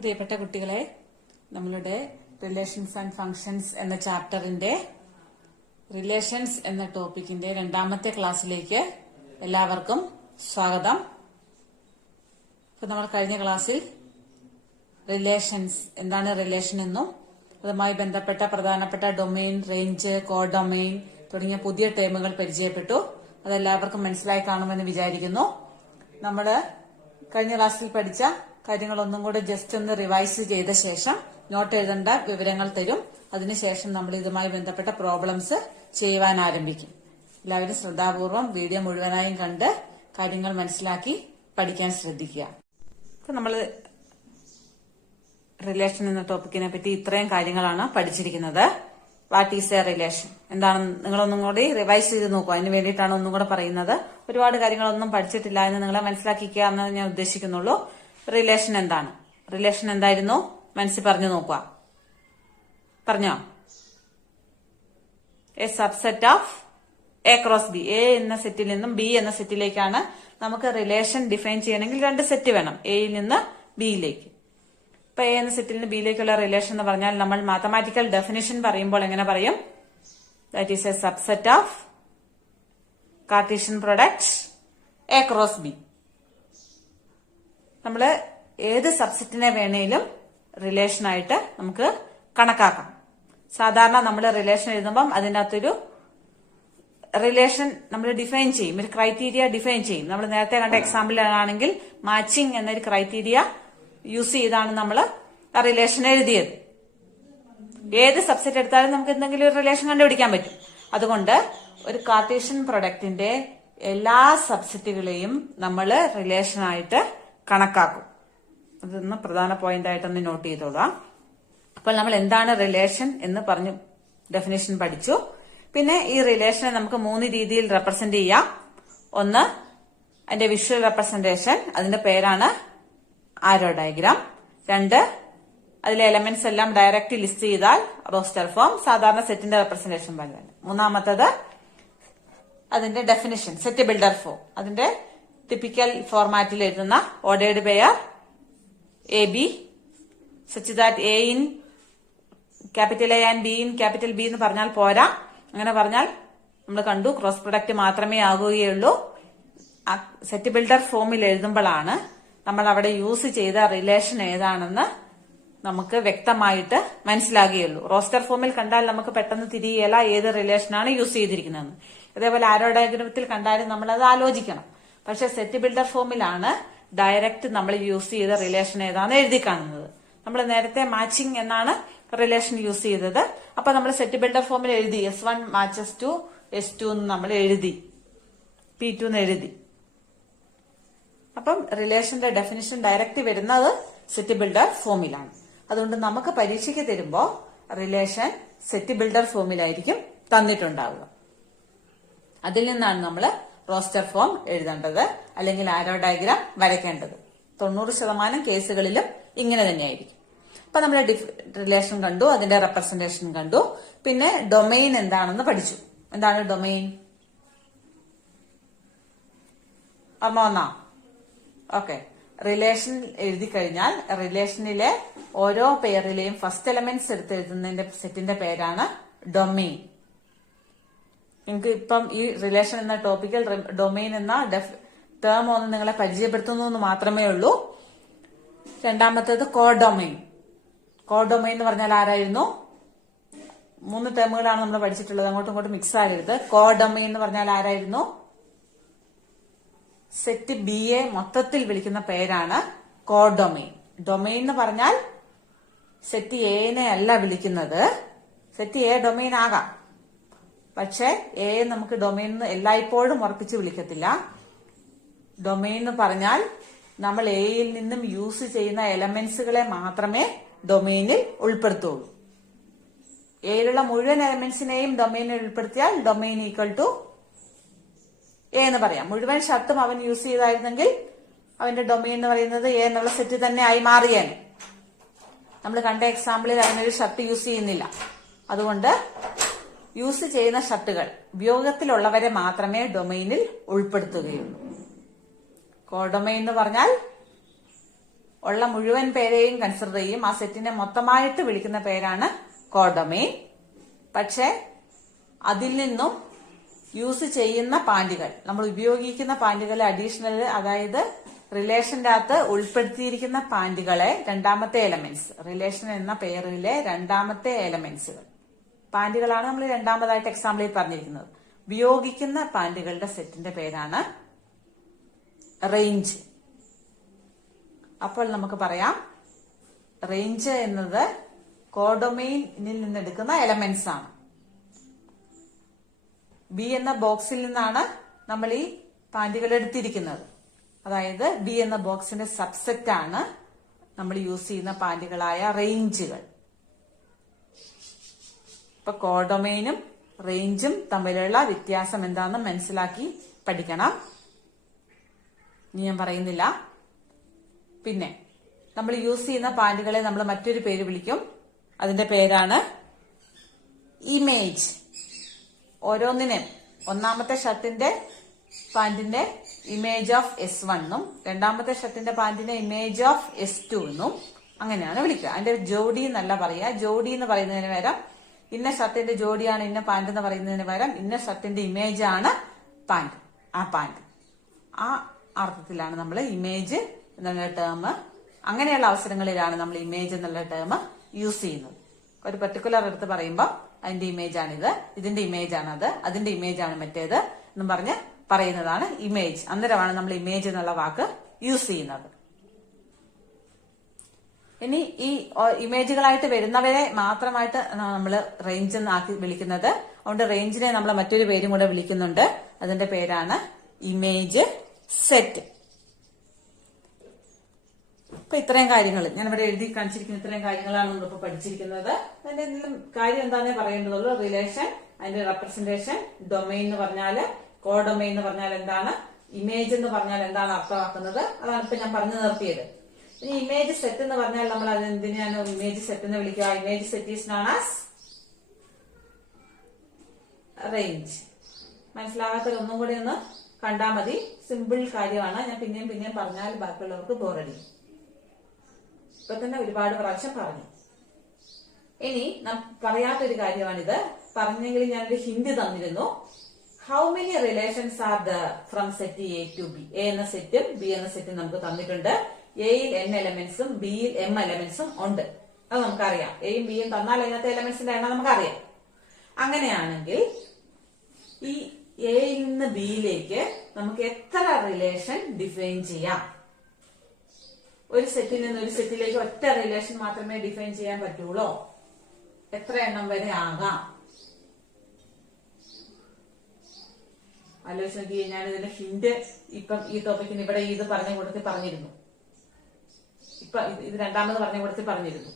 പ്രിയപ്പെട്ട കുട്ടികളെ, നമ്മളുടെ റിലേഷൻസ് ആൻഡ് ഫങ്ഷൻസ് എന്ന ചാപ്റ്ററിന്റെ റിലേഷൻസ് എന്ന ടോപ്പിക്കിന്റെ രണ്ടാമത്തെ ക്ലാസ്സിലേക്ക് എല്ലാവർക്കും സ്വാഗതം. ഇപ്പൊ നമ്മൾ കഴിഞ്ഞ ക്ലാസ്സിൽ റിലേഷൻസ് എന്താണ് റിലേഷൻ എന്നും അതുമായി ബന്ധപ്പെട്ട പ്രധാനപ്പെട്ട ഡൊമെയിൻ, റേഞ്ച്, കോഡൊമെയിൻ തുടങ്ങിയ പുതിയ ടേമുകൾ പരിചയപ്പെട്ടു. അതെല്ലാവർക്കും മനസ്സിലായി കാണുമെന്ന് വിചാരിക്കുന്നു. നമ്മള് കഴിഞ്ഞ ക്ലാസ്സിൽ പഠിച്ച കാര്യങ്ങളൊന്നും കൂടെ ജസ്റ്റ് ഒന്ന് റിവൈസ് ചെയ്ത ശേഷം നോട്ട് എഴുതേണ്ട വിവരങ്ങൾ തരും. അതിനുശേഷം നമ്മൾ ഇതുമായി ബന്ധപ്പെട്ട പ്രോബ്ലംസ് ചെയ്യുവാൻ ആരംഭിക്കും. എല്ലാവരും ശ്രദ്ധാപൂർവം വീഡിയോ മുഴുവനായും കണ്ട് കാര്യങ്ങൾ മനസ്സിലാക്കി പഠിക്കാൻ ശ്രദ്ധിക്കുക. നമ്മൾ റിലേഷൻ എന്ന ടോപ്പിക്കിനെ പറ്റി ഇത്രയും കാര്യങ്ങളാണ് പഠിച്ചിരിക്കുന്നത്. വാട്ട് ഈസ് എ റിലേഷൻ, എന്താണെന്ന് നിങ്ങളൊന്നും കൂടി റിവൈസ് ചെയ്ത് നോക്കുക. അതിന് വേണ്ടിയിട്ടാണ് ഒന്നും കൂടെ പറയുന്നത്. ഒരുപാട് കാര്യങ്ങളൊന്നും പഠിച്ചിട്ടില്ല എന്ന് നിങ്ങളെ മനസ്സിലാക്കിക്കുക എന്ന് ഞാൻ ഉദ്ദേശിക്കുന്നുള്ളൂ. റിലേഷൻ എന്താണ്? റിലേഷൻ എന്തായിരുന്നു? മനസ്സിൽ പറഞ്ഞു നോക്കുക. പറഞ്ഞോ? A subset of A cross B. A എന്ന സെറ്റിൽ നിന്നും ബി എന്ന സെറ്റിലേക്കാണ് നമുക്ക് റിലേഷൻ ഡിഫൈൻ ചെയ്യണമെങ്കിൽ രണ്ട് സെറ്റ് വേണം, എയിൽ നിന്ന് ബിയിലേക്ക്. ഇപ്പൊ എ എന്ന സെറ്റിൽ നിന്ന് ബിയിലേക്കുള്ള റിലേഷൻ എന്ന് പറഞ്ഞാൽ നമ്മൾ മാത്തമാറ്റിക്കൽ ഡെഫിനിഷൻ പറയുമ്പോൾ എങ്ങനെ പറയും? That is a subset of Cartesian product A cross B. നമ്മള് ഏത് സബ്സെറ്റിനെ വേണേലും റിലേഷനായിട്ട് നമുക്ക് കണക്കാക്കാം. സാധാരണ നമ്മൾ റിലേഷൻ എഴുതുമ്പം അതിനകത്തൊരു റിലേഷൻ നമ്മൾ ഡിഫൈൻ ചെയ്യും, ഒരു ക്രൈറ്റീരിയ ഡിഫൈൻ ചെയ്യും. നമ്മൾ നേരത്തെ കണ്ട എക്സാമ്പിളിലാണെങ്കിൽ മാച്ചിങ് എന്നൊരു ക്രൈറ്റീരിയ യൂസ് ചെയ്താണ് നമ്മൾ ആ റിലേഷൻ എഴുതിയത്. ഏത് സബ്സെറ്റ് എടുത്താലും നമുക്ക് എന്തെങ്കിലും ഒരു റിലേഷൻ കണ്ടുപിടിക്കാൻ പറ്റും. അതുകൊണ്ട് ഒരു കാർട്ടീഷ്യൻ പ്രൊഡക്റ്റിന്റെ എല്ലാ സബ്സെറ്റുകളെയും നമ്മൾ റിലേഷനായിട്ട് കണക്കാക്കും. അതൊന്ന് പ്രധാന പോയിന്റ് ആയിട്ടൊന്ന് നോട്ട് ചെയ്തോളാം. അപ്പോൾ നമ്മൾ എന്താണ് റിലേഷൻ എന്ന് പറഞ്ഞു ഡെഫിനേഷൻ പഠിച്ചു. പിന്നെ ഈ റിലേഷനെ നമുക്ക് മൂന്ന് രീതിയിൽ റെപ്രസെന്റ് ചെയ്യാം. ഒന്ന്, അതിന്റെ വിഷ്വൽ റെപ്രസെന്റേഷൻ, അതിന്റെ പേരാണ് ആരോ ഡയഗ്രാം. രണ്ട്, അതിലെ എലമെന്റ്സ് എല്ലാം ഡയറക്റ്റ് ലിസ്റ്റ് ചെയ്താൽ റോസ്റ്റർ ഫോം, സാധാരണ സെറ്റിന്റെ റെപ്രസെന്റേഷൻ പോലെ. മൂന്നാമത്തത് അതിന്റെ ഡെഫിനിഷൻ, സെറ്റ് ബിൽഡർ ഫോം. അതിന്റെ ടിപ്പിക്കൽ ഫോർമാറ്റിൽ എഴുതുന്ന ordered pair A be such that A in capital A and be in capital B എന്ന് പറഞ്ഞാൽ പോരാ. അങ്ങനെ പറഞ്ഞാൽ നമ്മൾ കണ്ടു ക്രോസ് പ്രൊഡക്റ്റ് മാത്രമേ ആകുകയുള്ളൂ. സെറ്റ് ബിൽഡർ ഫോമിൽ എഴുതുമ്പോഴാണ് നമ്മൾ അവിടെ യൂസ് ചെയ്ത റിലേഷൻ ഏതാണെന്ന് നമുക്ക് വ്യക്തമായിട്ട് മനസ്സിലാകുകയുള്ളൂ. റോസ്റ്റർ ഫോമിൽ കണ്ടാൽ നമുക്ക് പെട്ടെന്ന് തിരികെയല്ല ഏത് റിലേഷനാണ് യൂസ് ചെയ്തിരിക്കുന്നതെന്ന്. അതേപോലെ ആരോ ഡയഗ്രത്തിൽ കണ്ടാലും നമ്മൾ അത് ആലോചിക്കണം. പക്ഷെ സെറ്റ് ബിൽഡർ ഫോമിലാണ് ഡയറക്റ്റ് നമ്മൾ യൂസ് ചെയ്ത റിലേഷൻ ഏതാണെന്ന് എഴുതി കാണുന്നത്. നമ്മൾ നേരത്തെ മാച്ചിങ് എന്നാണ് റിലേഷൻ യൂസ് ചെയ്തത്. അപ്പൊ നമ്മൾ സെറ്റ് ബിൽഡർ ഫോമിൽ എഴുതി S1 മാച്ചസ് ടു S2 എന്ന് നമ്മൾ എഴുതി, P2 എന്ന് എഴുതി. അപ്പം റിലേഷന്റെ ഡെഫിനിഷൻ ഡയറക്റ്റ് വരുന്നത് സെറ്റ് ബിൽഡർ ഫോമിലാണ്. അതുകൊണ്ട് നമുക്ക് പരീക്ഷയ്ക്ക് തരുമ്പോ റിലേഷൻ സെറ്റ് ബിൽഡർ ഫോമിലായിരിക്കും തന്നിട്ടുണ്ടാവുക. അതിൽ നിന്നാണ് നമ്മൾ റോസ്റ്റർ ഫോം എഴുതേണ്ടത്, അല്ലെങ്കിൽ ആരോ ഡയഗ്രാം വരയ്ക്കേണ്ടത്. 90% കേസുകളിലും ഇങ്ങനെ തന്നെയായിരിക്കും. അപ്പൊ നമ്മൾ റിലേഷൻ കണ്ടു, അതിന്റെ റെപ്രസെന്റേഷൻ കണ്ടു. പിന്നെ ഡൊമെയിൻ എന്താണെന്ന് പഠിച്ചു. എന്താണ് ഡൊമെയിൻ? ഓർമ്മ വന്നാ? ഓക്കെ. റിലേഷൻ എഴുതി കഴിഞ്ഞാൽ റിലേഷനിലെ ഓരോ പെയറിലെയും ഫസ്റ്റ് എലമെന്റ്സ് എടുത്ത് എഴുതുന്നതിന്റെ സെറ്റിന്റെ പേരാണ് ഡൊമെയിൻ. നിങ്ങൾക്ക് ഇപ്പം ഈ റിലേഷൻ എന്ന ടോപ്പിക്കിൽ ഡൊമെയിൻ എന്ന ടേം ഒന്ന് നിങ്ങളെ പരിചയപ്പെടുത്തുന്നു എന്ന് മാത്രമേ ഉള്ളൂ. രണ്ടാമത്തേത് കോഡൊമെയിൻ. കോഡൊമെയിൻ എന്ന് പറഞ്ഞാൽ ആരായിരുന്നു? 3 ടേമുകളാണ് നമ്മൾ പഠിച്ചിട്ടുള്ളത്, അങ്ങോട്ടും ഇങ്ങോട്ടും മിക്സ് ആകരുത്. കോഡൊമെയിൻ എന്ന് പറഞ്ഞാൽ ആരായിരുന്നു? സെറ്റ് ബി യെ മൊത്തത്തിൽ വിളിക്കുന്ന പേരാണ് കോഡൊമെയിൻ. ഡൊമെയിൻ എന്ന് പറഞ്ഞാൽ സെറ്റ് എനെ അല്ല വിളിക്കുന്നത്. സെറ്റ് എ ഡൊമെയിൻ ആകാം, പക്ഷെ എ നമുക്ക് ഡൊമെയിൻ എല്ലായ്പ്പോഴും ഉറപ്പിച്ച് വിളിക്കത്തില്ല. ഡൊമെയിൻ എന്ന് പറഞ്ഞാൽ നമ്മൾ എയിൽ നിന്നും യൂസ് ചെയ്യുന്ന എലമെന്റ്സുകളെ മാത്രമേ ഡൊമെയിനിൽ ഉൾപ്പെടുത്തുള്ളൂ. എയിലുള്ള മുഴുവൻ എലമെന്റ്സിനെയും ഡൊമെയിനിൽ ഉൾപ്പെടുത്തിയാൽ ഡൊമെയിൻ ഈക്വൽ ടു എ എന്ന് പറയാം. മുഴുവൻ ഷർട്ടും അവൻ യൂസ് ചെയ്തായിരുന്നെങ്കിൽ അവന്റെ ഡൊമെയിൻ എന്ന് പറയുന്നത് എ എന്നുള്ള സെറ്റ് തന്നെ ആയി മാറിയേനെ. നമ്മൾ കണ്ട എക്സാമ്പിളിൽ അവനൊരു ഷർട്ട് യൂസ് ചെയ്യുന്നില്ല. അതുകൊണ്ട് യൂസ് ചെയ്യുന്ന ഷർട്ടുകൾ ഉപയോഗത്തിലുള്ളവരെ മാത്രമേ ഡൊമെയിനിൽ ഉൾപ്പെടുത്തുകയുള്ളൂ. കോഡൊമെയിൻ എന്ന് പറഞ്ഞാൽ ഉള്ള മുഴുവൻ പേരെയും കൺസിഡർ ചെയ്യും. ആ സെറ്റിനെ മൊത്തമായിട്ട് വിളിക്കുന്ന പേരാണ് കോഡൊമെയിൻ. പക്ഷെ അതിൽ നിന്നും യൂസ് ചെയ്യുന്ന പാൻഡുകൾ, നമ്മൾ ഉപയോഗിക്കുന്ന പാൻഡുകളെ അഡീഷണൽ, അതായത് റിലേഷന്റെ അകത്ത് ഉൾപ്പെടുത്തിയിരിക്കുന്ന പാൻഡുകളെ രണ്ടാമത്തെ എലമെന്റ്സ്, റിലേഷൻ എന്ന പേരിലെ രണ്ടാമത്തെ എലമെന്റ്സുകൾ, പാൻഡുകളാണ് നമ്മൾ രണ്ടാമതായിട്ട് എക്സാമ്പിളിൽ പറഞ്ഞിരിക്കുന്നത്. ഉപയോഗിക്കുന്ന പാൻഡുകളുടെ സെറ്റിന്റെ പേരാണ് റേഞ്ച്. അപ്പോൾ നമുക്ക് പറയാം റേഞ്ച് എന്നത് കോഡൊമെയിനിൽ നിന്നെടുക്കുന്ന എലമെന്റ്സ് ആണ്. ബി എന്ന ബോക്സിൽ നിന്നാണ് നമ്മൾ ഈ പാൻഡുകൾ എടുത്തിരിക്കുന്നത്. അതായത് ബി എന്ന ബോക്സിന്റെ സബ്സെറ്റ് ആണ് നമ്മൾ യൂസ് ചെയ്യുന്ന പാൻഡുകളായ റേഞ്ചുകൾ. ഇപ്പൊ കോഡൊമെയിനും റേഞ്ചും തമ്മിലുള്ള വ്യത്യാസം എന്താണെന്ന് മനസ്സിലാക്കി പഠിക്കണം. ഇനി ഞാൻ പറയുന്നില്ല. പിന്നെ നമ്മൾ യൂസ് ചെയ്യുന്ന പാൻഡുകളെ നമ്മൾ മറ്റൊരു പേര് വിളിക്കും. അതിന്റെ പേരാണ് ഇമേജ്. ഓരോന്നിനും ഒന്നാമത്തെ ഷർട്ടിന്റെ പാന്റിന്റെ ഇമേജ് ഓഫ് S1 എന്നും രണ്ടാമത്തെ ഷർട്ടിന്റെ പാന്റിന്റെ ഇമേജ് ഓഫ് S2 എന്നും അങ്ങനെയാണ് വിളിക്കുക. അതിന്റെ ജോഡി എന്നല്ല പറയുക. ജോഡി എന്ന് പറയുന്നതിന് പകരം ഇന്ന ഷർട്ടിന്റെ ജോഡിയാണ് ഇന്ന പാന്റ് എന്ന് പറയുന്നതിന് പകരം ഇന്ന ഷർട്ടിന്റെ ഇമേജ് ആണ് പാന്റ്. ആ പാന്റ്, ആ അർത്ഥത്തിലാണ് നമ്മൾ ഇമേജ് എന്നുള്ള ടേം, അങ്ങനെയുള്ള അവസരങ്ങളിലാണ് നമ്മൾ ഇമേജ് എന്നുള്ള ടേം യൂസ് ചെയ്യുന്നത്. ഒരു പെർട്ടിക്കുലർ എടുത്ത് പറയുമ്പോൾ അതിന്റെ ഇമേജ് ആണിത്, ഇതിന്റെ ഇമേജ് ആണ് അത്, അതിന്റെ ഇമേജ് ആണ് മറ്റേത് എന്നും പറഞ്ഞ് പറയുന്നതാണ് ഇമേജ്. അന്നേരമാണ് നമ്മൾ ഇമേജ് എന്നുള്ള വാക്ക് യൂസ് ചെയ്യുന്നത്. ഇനി ഈ ഇമേജുകളായിട്ട് വരുന്നവരെ മാത്രമായിട്ട് നമ്മൾ റേഞ്ച് എന്നാക്കി വിളിക്കുന്നത്. അതുകൊണ്ട് റേഞ്ചിനെ നമ്മൾ മറ്റൊരു പേരും കൂടെ വിളിക്കുന്നുണ്ട്. അതിന്റെ പേരാണ് ഇമേജ് സെറ്റ്. അപ്പൊ ഇത്രയും കാര്യങ്ങൾ ഞാനിവിടെ എഴുതി കാണിച്ചിരിക്കുന്ന ഇത്രയും കാര്യങ്ങളാണ് നമ്മളിപ്പോ പഠിച്ചിരിക്കുന്നത്. അതിന്റെ എന്തെങ്കിലും കാര്യം എന്താണെന്നേ പറയേണ്ടതുള്ളൂ. റിലേഷൻ, അതിന്റെ റെപ്രസെന്റേഷൻ, ഡൊമെയിൻ എന്ന് പറഞ്ഞാല്, കോഡൊമെയിൻ എന്ന് പറഞ്ഞാൽ എന്താണ്, ഇമേജ് എന്ന് പറഞ്ഞാൽ എന്താണ് അർത്ഥമാക്കുന്നത്, അതാണ് ഇപ്പൊ ഞാൻ പറഞ്ഞു നിർത്തിയത്. ഇനി ഇമേജ് സെറ്റ് എന്ന് പറഞ്ഞാൽ നമ്മൾ അത് എന്തിനാണ് ഇമേജ് സെറ്റ് എന്ന് വിളിക്കുക? Image set is known as range. മനസ്സിലാകാത്തത് ഒന്നും കൂടി ഒന്ന് കണ്ടാൽ മതി. സിമ്പിൾ കാര്യമാണ്. ഞാൻ പിന്നെയും പറഞ്ഞാൽ ബാക്കിയുള്ളവർക്ക് ബോറടി. ഇപ്പൊ തന്നെ ഒരുപാട് പ്രാവശ്യം പറഞ്ഞു. ഇനി പറയാത്തൊരു കാര്യമാണിത്. പറഞ്ഞെങ്കിൽ ഞാനൊരു ഹിന്റ് തന്നിരുന്നു. How many relations are there from set A to B? A എന്ന സെറ്റും ബി എന്ന സെറ്റും നമുക്ക് തന്നിട്ടുണ്ട്. എയിൽ n എലമെന്റ്സും ബിയിൽ m എലമെന്റ്സും ഉണ്ട്. അത് നമുക്കറിയാം. എയും ബിയും തന്നാൽ അതിനകത്തെ എലമെന്റ്സിന്റെ എണ്ണം നമുക്കറിയാം. അങ്ങനെയാണെങ്കിൽ ഈ എയിൽ നിന്ന് ബിയിലേക്ക് നമുക്ക് എത്ര റിലേഷൻ ഡിഫൈൻ ചെയ്യാം? ഒരു സെറ്റിൽ നിന്ന് ഒരു സെറ്റിലേക്ക് ഒറ്റ റിലേഷൻ മാത്രമേ ഡിഫൈൻ ചെയ്യാൻ പറ്റുള്ളൂ. എത്ര എണ്ണം വരെ ആകാം? ആലോചിച്ച് നോക്കി. ഞാൻ ഇതിന്റെ ഹിന്റ് ഇപ്പം ഈ ടോപ്പിക്കിന് ഇവിടെ ഇത് പറഞ്ഞു കൊടുത്ത് പറഞ്ഞിരുന്നു. ഇപ്പൊ ഇത് രണ്ടാമത് പറഞ്ഞു കൊടുത്ത് പറഞ്ഞിരുന്നു.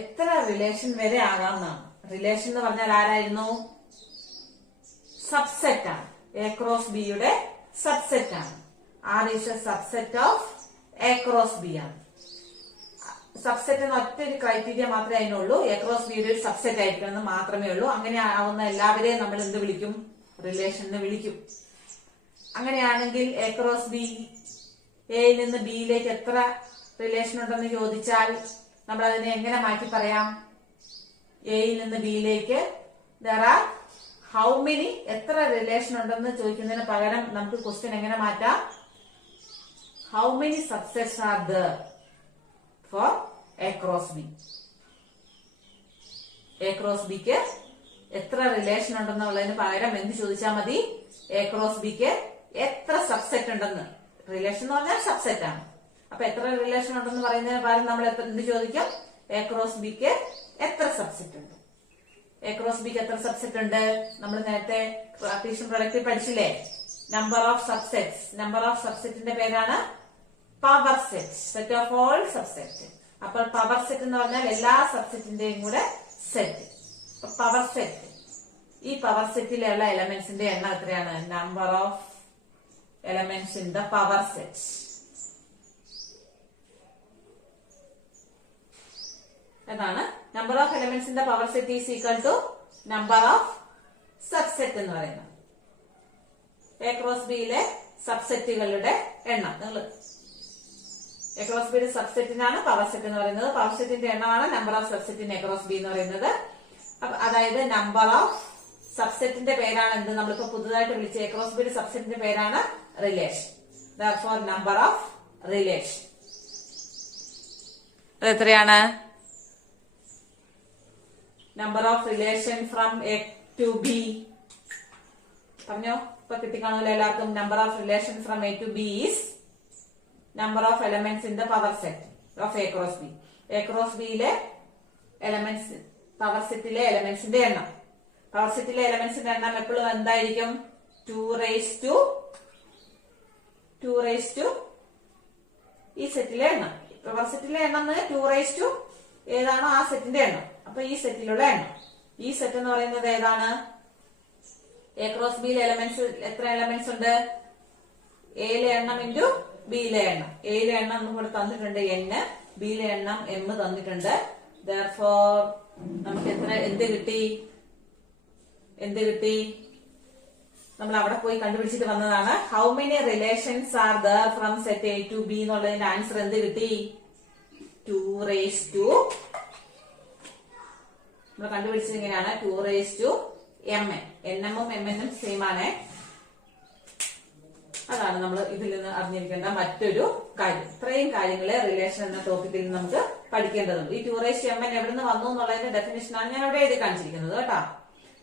എത്ര റിലേഷൻ വരെ ആകാം എന്നാണ്. റിലേഷൻ എന്ന് പറഞ്ഞാൽ ആരായിരുന്നു? സബ്സെറ്റ് ആണ്. എ ക്രോസ് ബിയുടെ സബ്സെറ്റ് ആണ്. R is a subset of A cross B ആണ്. സബ്സെറ്റ് എന്ന ഒറ്റ ഒരു ക്രൈറ്റീരിയ മാത്രമേ അതിനുള്ളൂ. എ ക്രോസ് ബിയുടെ ഒരു സബ്സെറ്റ് ആയിരിക്കണം എന്ന് മാത്രമേ ഉള്ളൂ. അങ്ങനെ ആവുന്ന എല്ലാവരെയും നമ്മൾ എന്ത് വിളിക്കും? റിലേഷൻ എന്ന് വിളിക്കും. അങ്ങനെയാണെങ്കിൽ എ ക്രോസ് ബി, എയിൽ നിന്ന് ബിയിലേക്ക് എത്ര റിലേഷൻ ഉണ്ടെന്ന് ചോദിച്ചാൽ നമ്മൾ അതിനെ എങ്ങനെ മാറ്റി പറയാം? എയിൽ നിന്ന് ബിയിലേക്ക് there are how many, എത്ര റിലേഷൻ ഉണ്ടെന്ന് ചോദിക്കുന്നതിന് പകരം നമുക്ക് ക്വസ്റ്റ്യൻ എങ്ങനെ മാറ്റാം? How many subsets are there for A cross B? A cross B ക്ക് എത്ര റിലേഷൻ ഉണ്ടെന്നുള്ളതിന് പകരം എന്ത് ചോദിച്ചാൽ മതി? A cross B ക്ക് എത്ര സബ്സെറ്റ് ഉണ്ടെന്ന്. റിലേഷൻ എന്ന് പറഞ്ഞാൽ സബ്സെറ്റ് ആണ്. അപ്പൊ എത്ര റിലേഷൻ ഉണ്ടെന്ന് പറയുന്നതിന് പകരം നമ്മൾ എന്ത് ചോദിക്കും? A cross B ക്ക് എത്ര സബ്സെറ്റ് ഉണ്ട്? A cross B ക്ക് എത്ര സബ്സെറ്റ് ഉണ്ട്? നമ്മൾ നേരത്തെ കാർട്ടീഷ്യൻ പ്രൊഡക്റ്റിൽ പഠിച്ചില്ലേ? Number of subsets. Number of സബ്സെറ്റിന്റെ പേരാണ് power set. Set of all subset. അപ്പോൾ പവർ സെറ്റ് എന്ന് പറഞ്ഞാൽ എല്ലാ സബ്സെറ്റിന്റെയും കൂടെ സെറ്റ്. Power set. ഈ പവർ സെറ്റിലുള്ള എലമെന്റ്സിന്റെ എണ്ണം എത്രയാണ്? Number of elements in the power set. എന്നാണ് number of elements in the power set is equal to number of subset എന്ന് പറയുന്നത്. എ ക്രോസ് ബിയിലെ സബ്സെറ്റുകളുടെ എണ്ണം. നിങ്ങൾ എക്രോസ് ബിയുടെ സബ്സെറ്റിനാണ് പവർ സെറ്റ് എന്ന് പറയുന്നത്. പവർ സെറ്റിന്റെ എണ്ണമാണ് number of subset in across B എന്ന് പറയുന്നത്. അതായത് നമ്പർ ഓഫ് സബ്സെറ്റിന്റെ പേരാണ് എന്ത്, നമ്മളിപ്പോ പുതുതായിട്ട് വിളിച്ച എക്രോസ് ബിയുടെ സബ്സെറ്റിന്റെ പേരാണ് relation. Therefore number of relation അത് എത്രയാണ്? Number of relation from A to B. പറഞ്ഞോ, ഇപ്പൊ കിട്ടിക്കാണല്ലോ എല്ലാവർക്കും. Number of relation from A to B is number of elements in the power set of A cross B. A cross ബിയിലെ elements, power സെറ്റിലെ എലമെന്റ്സിന്റെ എണ്ണം. പവർ സെറ്റിലെ എലമെന്റ്സിന്റെ എണ്ണം എപ്പോഴും എന്തായിരിക്കും? 2 raised to ഈ സെറ്റിലെ എണ്ണം. പവർ സെറ്റിലെ എണ്ണം 2 ഏതാണോ ആ സെറ്റിന്റെ എണ്ണം. അപ്പൊ ഈ സെറ്റിലുള്ള എണ്ണം, ഈ സെറ്റ് എന്ന് പറയുന്നത് ഏതാണ്? എ ക്രോസ് ബിയിലെ എലമെന്റ്സ് എത്ര എലമെന്റ്സ് ഉണ്ട്? എയിലെ എണ്ണം ഇൻറ്റു ബിയിലെ എണ്ണം. എയിലെ എണ്ണം നമുക്ക് ഇവിടെ തന്നിട്ടുണ്ട് n, ബിയിലെ എണ്ണം m തന്നിട്ടുണ്ട്. Therefore നമുക്ക് എന്ത് കിട്ടി? നമ്മൾ അവിടെ പോയി കണ്ടുപിടിച്ചിട്ട് വന്നതാണ്. How many relations are there from set A to B എന്നുള്ളതിന്റെ ആൻസർ എന്ത് കിട്ടി? 2 raised to നമ്മൾ കണ്ടുപിടിച്ചത് ഇങ്ങനെയാണ്, 2 raised to mn. nm-ഉം mn-ഉം സെയിം ആണ്. അതാണ് നമ്മൾ ഇതിൽ നിന്ന് അറിഞ്ഞിരിക്കേണ്ട മറ്റൊരു കാര്യം. ഇത്രയും കാര്യങ്ങളെ റിലേഷൻ എന്ന ടോപ്പിക്കിൽ നിന്ന് നമുക്ക് പഠിക്കേണ്ടതുണ്ട്. ഈ 2 raised to mn എവിടെ നിന്ന് വന്നു എന്നുള്ളതിന്റെ ഡെഫിനിഷനാണ് ഞാൻ ഇവിടെ എഴുതി കാണിച്ചിരിക്കുന്നത് കേട്ടോ.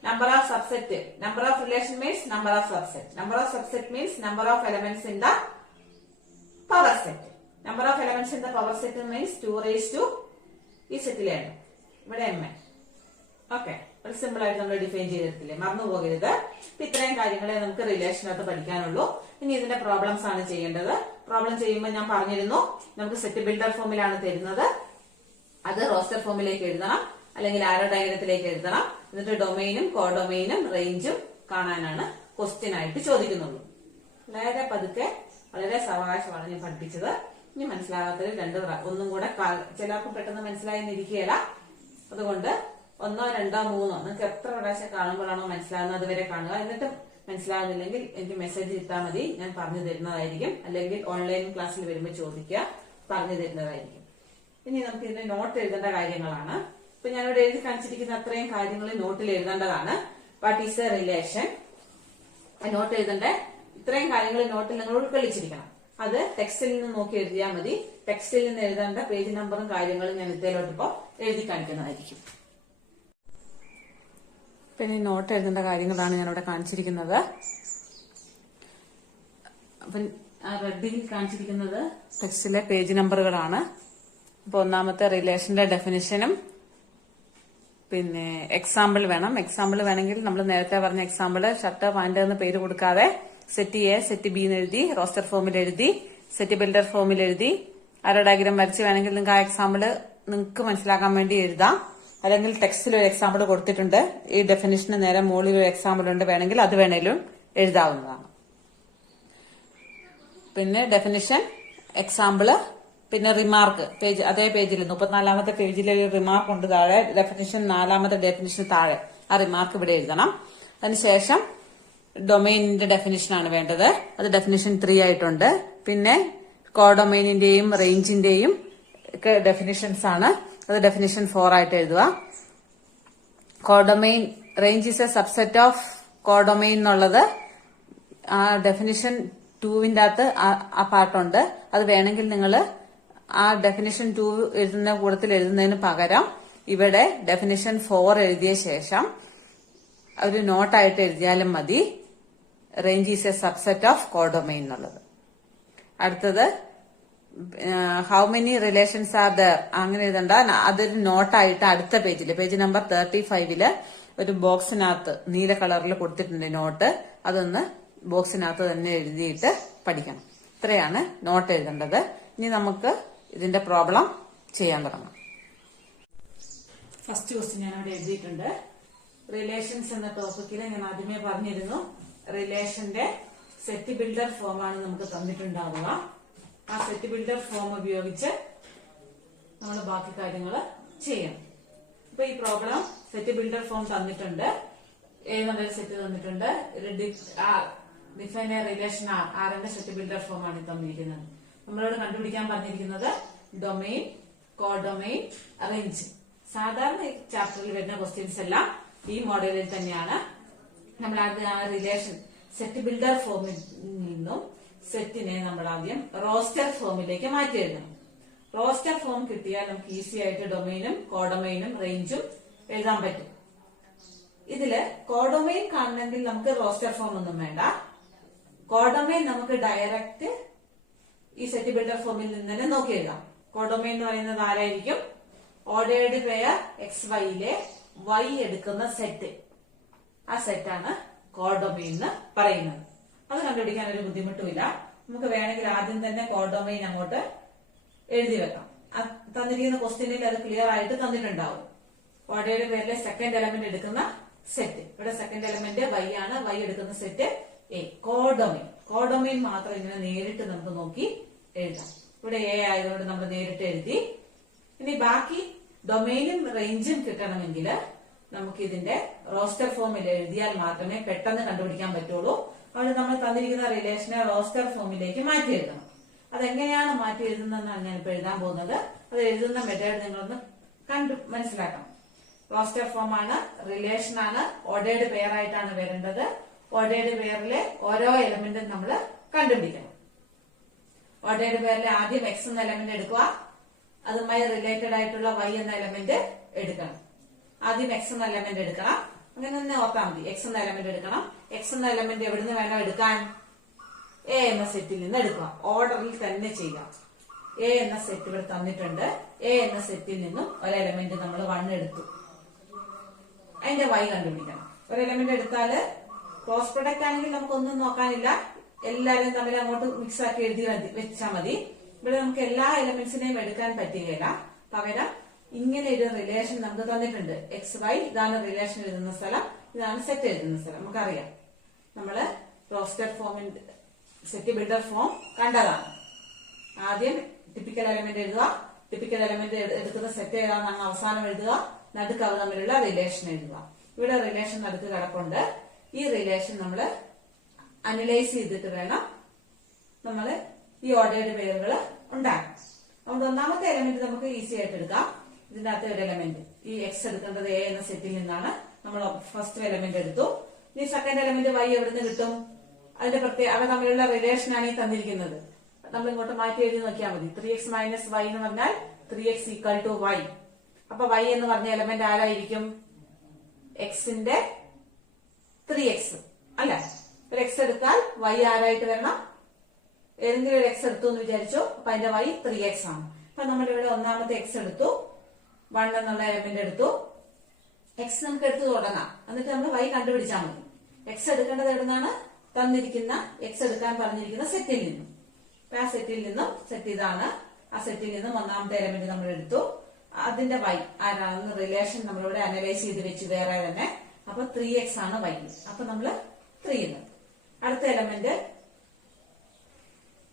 Number of subset, number of relation means number of subset. Number of subset means number of elements in the power set. Number of elements in the power set means 2 raised to ഈ സെറ്റിലാണ് ഇവിടെ m. Okay, ഒരു simple ആയിട്ട് നമ്മൾ define ചെയ്തിട്ടില്ലേ, മറന്നു പോകരുത്. ഇത്രയും കാര്യങ്ങളെ നമുക്ക് റിലേഷനകത്ത് പഠിക്കാനുള്ളൂ. ഇനി ഇതിന്റെ പ്രോബ്ലംസ് ആണ് ചെയ്യേണ്ടത്. പ്രോബ്ലം ചെയ്യുമ്പോൾ ഞാൻ പറഞ്ഞിരുന്നു, നമുക്ക് സെറ്റ് ബിൽഡർ ഫോമിലാണ് തരുന്നത്, അത് റോസ്റ്റർ ഫോമിലേക്ക് എഴുതണം, അല്ലെങ്കിൽ ആരോ ഡയഗ്രത്തിലേക്ക് എഴുതണം. എന്നിട്ട് ഡൊമൈനും കോഡൊമൈനും റേഞ്ചും കാണാനാണ് ക്വസ്റ്റ്യൻ ആയിട്ട് ചോദിക്കുന്നുള്ളൂ. വളരെ പതുക്കെ, വളരെ സാവകാശമാണ് ഞാൻ പഠിപ്പിച്ചത്. ഇനി മനസ്സിലാകാത്തത് ഒന്നും കൂടെ ചിലർക്ക് പെട്ടെന്ന് മനസ്സിലായെന്നിരിക്കുകയില്ല. അതുകൊണ്ട് 1, 2, 3 നിങ്ങൾക്ക് എത്ര പ്രാവശ്യം കാണുമ്പോഴാണോ മനസ്സിലാകുന്നത് അതുവരെ കാണുക. എന്നിട്ട് മനസ്സിലാകുന്നില്ലെങ്കിൽ എനിക്ക് മെസ്സേജ് ഇട്ടാൽ മതി, ഞാൻ പറഞ്ഞു തരുന്നതായിരിക്കും. അല്ലെങ്കിൽ ഓൺലൈൻ ക്ലാസ്സിൽ വരുമ്പോൾ ചോദിക്കുക, പറഞ്ഞു തരുന്നതായിരിക്കും. ഇനി നമുക്ക് ഇതിന്റെ നോട്ട് എഴുതേണ്ട കാര്യങ്ങളാണ്. ഇപ്പൊ ഞാനിവിടെ എഴുതി കാണിച്ചിരിക്കുന്ന അത്രയും കാര്യങ്ങൾ നോട്ടിൽ എഴുതേണ്ടതാണ്. What is a relation? Note എഴുതേണ്ട ഇത്രയും കാര്യങ്ങൾ നോട്ടിൽ നിങ്ങൾ ഉൾക്കൊള്ളിച്ചിരിക്കണം. അത് ടെക്സ്റ്റിൽ നിന്ന് നോക്കി എഴുതിയാൽ മതി. ടെക്സ്റ്റിൽ നിന്ന് എഴുതേണ്ട പേജ് നമ്പറും കാര്യങ്ങളും ഞാൻ ഇതേലോട്ട് ഇപ്പോ എഴുതി കാണിക്കുന്നതായിരിക്കും. പിന്നെ നോട്ട് എഴുതേണ്ട കാര്യങ്ങളാണ് ഞാനിവിടെ കാണിച്ചിരിക്കുന്നത്. അപ്പം ആ റെഡിൽ കാണിച്ചിരിക്കുന്നത് ടെക്സ്റ്റിലെ പേജ് നമ്പറുകളാണ്. അപ്പൊ ഒന്നാമത്തെ റിലേഷന്റെ ഡെഫിനിഷനും പിന്നെ എക്സാമ്പിൾ വേണം. എക്സാമ്പിൾ വേണമെങ്കിൽ നമ്മൾ നേരത്തെ പറഞ്ഞ എക്സാമ്പിൾ ഷർട്ട് പാന്റ് എന്ന് പേര് കൊടുക്കാതെ സെറ്റ് എ സെറ്റ് ബി എന്ന് എഴുതി, റോസ്റ്റർ ഫോമിൽ എഴുതി, സെറ്റ് ബിൽഡർ ഫോമിൽ എഴുതി, ആരോ ഡയഗ്രാം വരച്ച് വേണമെങ്കിൽ നിങ്ങൾക്ക് ആ എക്സാമ്പിൾ നിങ്ങൾക്ക് മനസ്സിലാക്കാൻ വേണ്ടി എഴുതാം. അല്ലെങ്കിൽ ടെക്സ്റ്റിൽ ഒരു എക്സാമ്പിൾ കൊടുത്തിട്ടുണ്ട്, ഈ ഡെഫിനിഷന് നേരെ മുകളിൽ ഒരു എക്സാമ്പിൾ ഉണ്ട്, വേണമെങ്കിൽ അത് വേണേലും എഴുതാവുന്നതാണ്. പിന്നെ ഡെഫിനിഷൻ, എക്സാമ്പിള്, പിന്നെ റിമാർക്ക് പേജ്, അതേ പേജിൽ 34ാമത്തെ പേജിൽ ഒരു റിമാർക്ക് ഉണ്ട് താഴെ, ഡെഫിനിഷൻ 4ാമത്തെ ഡെഫിനിഷന് താഴെ ആ റിമാർക്ക് ഇവിടെ എഴുതണം. അതിനുശേഷം ഡൊമൈനിന്റെ ഡെഫിനിഷനാണ് വേണ്ടത്, അത് ഡെഫിനിഷൻ 3 ആയിട്ടുണ്ട്. പിന്നെ കോഡൊമൈനിന്റെയും റേഞ്ചിന്റെയും ഒക്കെ ഡെഫിനിഷൻസ് ആണ്, അത് ഡെഫിനിഷൻ 4 ആയിട്ട് എഴുതുക. Codomain range is a subset of codomain എന്നുള്ളത് ആ ഡെഫിനിഷൻ 2വിന്റെ അകത്ത് ആ പാർട്ടുണ്ട്. അത് വേണമെങ്കിൽ നിങ്ങൾ ആ ഡെഫിനിഷൻ 2 എഴുതുന്ന കൂട്ടത്തിൽ എഴുതുന്നതിന് പകരം ഇവിടെ ഡെഫിനിഷൻ 4 എഴുതിയ ശേഷം ഒരു നോട്ടായിട്ട് എഴുതിയാലും മതി, range is a subset of codomain എന്നുള്ളത്. അടുത്തത് how many relations are there, അങ്ങനെ എഴുതണ്ട, അതൊരു നോട്ടായിട്ട് അടുത്ത പേജില്, പേജ് നമ്പർ 35 ഒരു ബോക്സിനകത്ത് നീല കളറിൽ കൊടുത്തിട്ടുണ്ട് നോട്ട്, അതൊന്ന് ബോക്സിനകത്ത് തന്നെ എഴുതിയിട്ട് പഠിക്കണം. ഇത്രയാണ് നോട്ട് എഴുതേണ്ടത്. ഇനി നമുക്ക് ഇതിന്റെ പ്രോബ്ലം ചെയ്യാൻ തുടങ്ങാം. ഫസ്റ്റ് ക്വസ്റ്റ്യൻ ഞാൻ അവിടെ എഴുതിയിട്ടുണ്ട്. റിലേഷൻസ് എന്ന ടോപ്പിക്കിൽ ഞാൻ ആദ്യമേ പറഞ്ഞിരുന്നു, റിലേഷന്റെ സെറ്റ് ബിൽഡർ ഫോമാണ് നമുക്ക് തന്നിട്ടുണ്ടാവുക. ആ സെറ്റ് ബിൽഡർ ഫോം ഉപയോഗിച്ച് നമ്മൾ ബാക്കി കാര്യങ്ങൾ ചെയ്യണം. ഇപ്പൊ ഈ പ്രോബ്ലം സെറ്റ് ബിൽഡർ ഫോം തന്നിട്ടുണ്ട്, എന്നുള്ളൊരു സെറ്റ് തന്നിട്ടുണ്ട്, ഡിഫൈൻ എ റിലേഷൻ ആറിന്റെ സെറ്റ് ബിൽഡർ ഫോം ആണ് തന്നിരിക്കുന്നത്. നമ്മളോട് കണ്ടുപിടിക്കാൻ പറഞ്ഞിരിക്കുന്നത് ഡൊമെയിൻ, കോഡൊമെയിൻ, റേഞ്ച്. സാധാരണ ഈ ചാപ്റ്ററിൽ വരുന്ന ക്വസ്റ്റ്യൻസ് എല്ലാം ഈ മോഡലിൽ തന്നെയാണ്. നമ്മൾ ആദ്യം ആ റിലേഷൻ സെറ്റ് ബിൽഡർ ഫോമിൽ നിന്നും സെറ്റിനെ നമ്മൾ ആദ്യം റോസ്റ്റർ ഫോമിലേക്ക് മാറ്റി എഴുതണം. റോസ്റ്റർ ഫോം കിട്ടിയാൽ നമുക്ക് ഈസി ആയിട്ട് ഡൊമെയിനും കോഡൊമെയിനും റേഞ്ചും എഴുതാൻ പറ്റും. ഇതില് കോഡൊമെയിൻ കാണണമെങ്കിൽ നമുക്ക് റോസ്റ്റർ ഫോം ഒന്നും വേണ്ട. കോഡൊമെയിൻ നമുക്ക് ഡയറക്റ്റ് ഈ സെറ്റ് ബിൽഡർ ഫോമിൽ നിന്ന് തന്നെ നോക്കി എഴുതാം. കോഡൊമെയിൻ എന്ന് പറയുന്നത് ആരായിരിക്കും? ഓർഡേർഡ് പെയർ XYയിലെ Y എടുക്കുന്ന സെറ്റ്, ആ സെറ്റാണ് കോഡൊമെയിൻ എന്ന് പറയുന്നത്. അത് കണ്ടുപിടിക്കാൻ ഒരു ബുദ്ധിമുട്ടുമില്ല. നമുക്ക് വേണമെങ്കിൽ ആദ്യം തന്നെ കോഡൊമെയിൻ അങ്ങോട്ട് എഴുതി വെക്കാം. തന്നിരിക്കുന്ന ക്വസ്റ്റ്യനിൽ അത് ക്ലിയർ ആയിട്ട് തന്നിട്ടുണ്ടാവും. ഓർഡേർഡ് പേരിലെ സെക്കൻഡ് എലമെന്റ് എടുക്കുന്ന സെറ്റ്, ഇവിടെ സെക്കൻഡ് എലമെന്റ് Y ആണ്. Y എടുക്കുന്ന സെറ്റ് A. കോഡൊമെയിൻ മാത്രം ഇങ്ങനെ നേരിട്ട് നമുക്ക് നോക്കി എഴുതാം. ഇവിടെ A ആയതുകൊണ്ട് നമ്മൾ നേരിട്ട് എഴുതി. ഇനി ബാക്കി ഡൊമെയിനും റേഞ്ചും കിട്ടണമെങ്കിൽ നമുക്ക് ഇതിന്റെ റോസ്റ്റർ ഫോമിൽ എഴുതിയാൽ മാത്രമേ പെട്ടെന്ന് കണ്ടുപിടിക്കാൻ പറ്റുള്ളൂ. അതുകൊണ്ട് നമ്മൾ തന്നിരിക്കുന്ന റിലേഷനെ റോസ്റ്റർ ഫോമിലേക്ക് മാറ്റി എഴുതണം. അതെങ്ങനെയാണ് മാറ്റി എഴുതുന്നതെന്നാണ് ഞാൻ ഇപ്പൊ എഴുതാൻ പോകുന്നത്. അത് എഴുതുന്ന മെത്തേഡ് നിങ്ങളൊന്ന് കണ്ടു മനസ്സിലാക്കണം. റോസ്റ്റർ ഫോം ആണ്, റിലേഷൻ ആണ്, ഓർഡേർഡ് പെയർ ആയിട്ടാണ് വരേണ്ടത്. ഓർഡേർഡ് പെയറിലെ ഓരോ എലമെന്റും നമ്മൾ കണ്ടുപിടിക്കണം. ഓർഡേർഡ് പെയറിലെ ആദ്യം X എന്ന എലമെന്റ് എടുക്കുക, അതുമായി റിലേറ്റഡ് ആയിട്ടുള്ള Y എന്ന എലമെന്റ് എടുക്കണം. ആദ്യം X എന്ന എലമെന്റ് എടുക്കണം. അങ്ങനെ തന്നെ ഓർത്താൽ മതി. X എന്ന എലമെന്റ് എടുക്കണം. X എന്ന എലമെന്റ് എവിടുന്ന് വേണം എടുക്കാൻ? A എന്ന സെറ്റിൽ നിന്ന് എടുക്കുക. ഓർഡറിൽ തന്നെ ചെയ്യാം. A എന്ന സെറ്റ് ഇവിടെ തന്നിട്ടുണ്ട്. A എന്ന സെറ്റിൽ നിന്നും ഒരു എലമെന്റ് നമ്മൾ 1 എടുത്തു. അതിന്റെ Y കണ്ടുപിടിക്കണം. ഒരു എലമെന്റ് എടുത്താല് ക്രോസ് പ്രൊഡക്റ്റ് ആണെങ്കിൽ നമുക്കൊന്നും നോക്കാനില്ല, എല്ലാവരും തമ്മിൽ അങ്ങോട്ട് മിക്സ് ആക്കി എഴുതി വെച്ചാൽ മതി. ഇവിടെ നമുക്ക് എല്ലാ എലമെന്റ്സിനെയും എടുക്കാൻ പറ്റുകയില്ല. പകരം ഇങ്ങനെ ഒരു റിലേഷൻ നമുക്ക് തന്നിട്ടുണ്ട്. XY, ഇതാണ് റിലേഷൻ എഴുതുന്ന സ്ഥലം, ഇതാണ് സെറ്റ് എഴുതുന്ന സ്ഥലം. നമുക്കറിയാം, നമ്മള് റോസ്റ്റർ ഫോമിന്റെ സെറ്റ് ബിൽഡർ ഫോം കണ്ടതാണ്. ആദ്യം ടിപ്പിക്കൽ എലമെന്റ് എഴുതുക, ടിപ്പിക്കൽ എലമെന്റ് എടുക്കുന്ന സെറ്റ് ഏതാണെന്നാണ് അവസാനം എഴുതുക, നടുക്ക് അവ തമ്മിലുള്ള റിലേഷൻ എഴുതുക. ഇവിടെ റിലേഷൻ നടുക്ക് കിടപ്പുണ്ട്. ഈ റിലേഷൻ നമ്മൾ അനലൈസ് ചെയ്തിട്ട് വേണം നമ്മൾ ഈ ഓർഡേർഡ് പെയറുകൾ ഉണ്ടാക്കാം. അതുകൊണ്ട് ഒന്നാമത്തെ എലമെന്റ് നമുക്ക് ഈസി ആയിട്ട് എടുക്കാം. ഇതിന്റെ അകത്തെ ഒരു എലമെന്റ് ഈ X എടുക്കേണ്ടത് A എന്ന സെറ്റിൽ നിന്നാണ്. നമ്മൾ ഫസ്റ്റ് എലമെന്റ് എടുത്തു. ഇനി സെക്കൻഡ് എലമെന്റ് Y എവിടുന്ന് കിട്ടും? അതിന്റെ അവ തമ്മിലുള്ള റിലേഷൻ ആണ് ഈ തന്നിരിക്കുന്നത്. നമ്മൾ ഇങ്ങോട്ട് മാറ്റി എഴുതി നോക്കിയാൽ മതി. 3x - y എന്ന് പറഞ്ഞാൽ 3x = y. അപ്പൊ Y എന്ന് പറഞ്ഞ എലമെന്റ് ആരായിരിക്കും? Xന്റെ 3x അല്ല. ഒരു X എടുത്താൽ Y ആരായിട്ട് വരണം? ഏതെങ്കിലും ഒരു X എടുത്തു എന്ന് വിചാരിച്ചു. അപ്പൊ അതിന്റെ Y 3x ആണ്. അപ്പൊ നമ്മളിവിടെ ഒന്നാമത്തെ X എടുത്തു, 1 എന്നുള്ള എലമെന്റ് എടുത്തു. X നമുക്ക് എടുത്തു തുടങ്ങാം. എന്നിട്ട് നമ്മൾ Y കണ്ടുപിടിച്ചാൽ മതി. X എടുക്കേണ്ടത് എവിടുന്നാണ്? തന്നിരിക്കുന്ന X എടുക്കാൻ പറഞ്ഞിരിക്കുന്ന സെറ്റിൽ നിന്നും. അപ്പൊ ആ സെറ്റിൽ നിന്നും, സെറ്റ് ഇതാണ്, ആ സെറ്റിൽ നിന്നും ഒന്നാമത്തെ എലമെന്റ് നമ്മൾ എടുത്തു. അതിന്റെ Y ആരാണെന്ന് റിലേഷൻ നമ്മളിവിടെ അനലൈസ് ചെയ്ത് വെച്ച് വേറെ തന്നെ. അപ്പൊ 3x ആണ് Y. അപ്പൊ നമ്മള് 3 എന്ന്. അടുത്ത എലമെന്റ്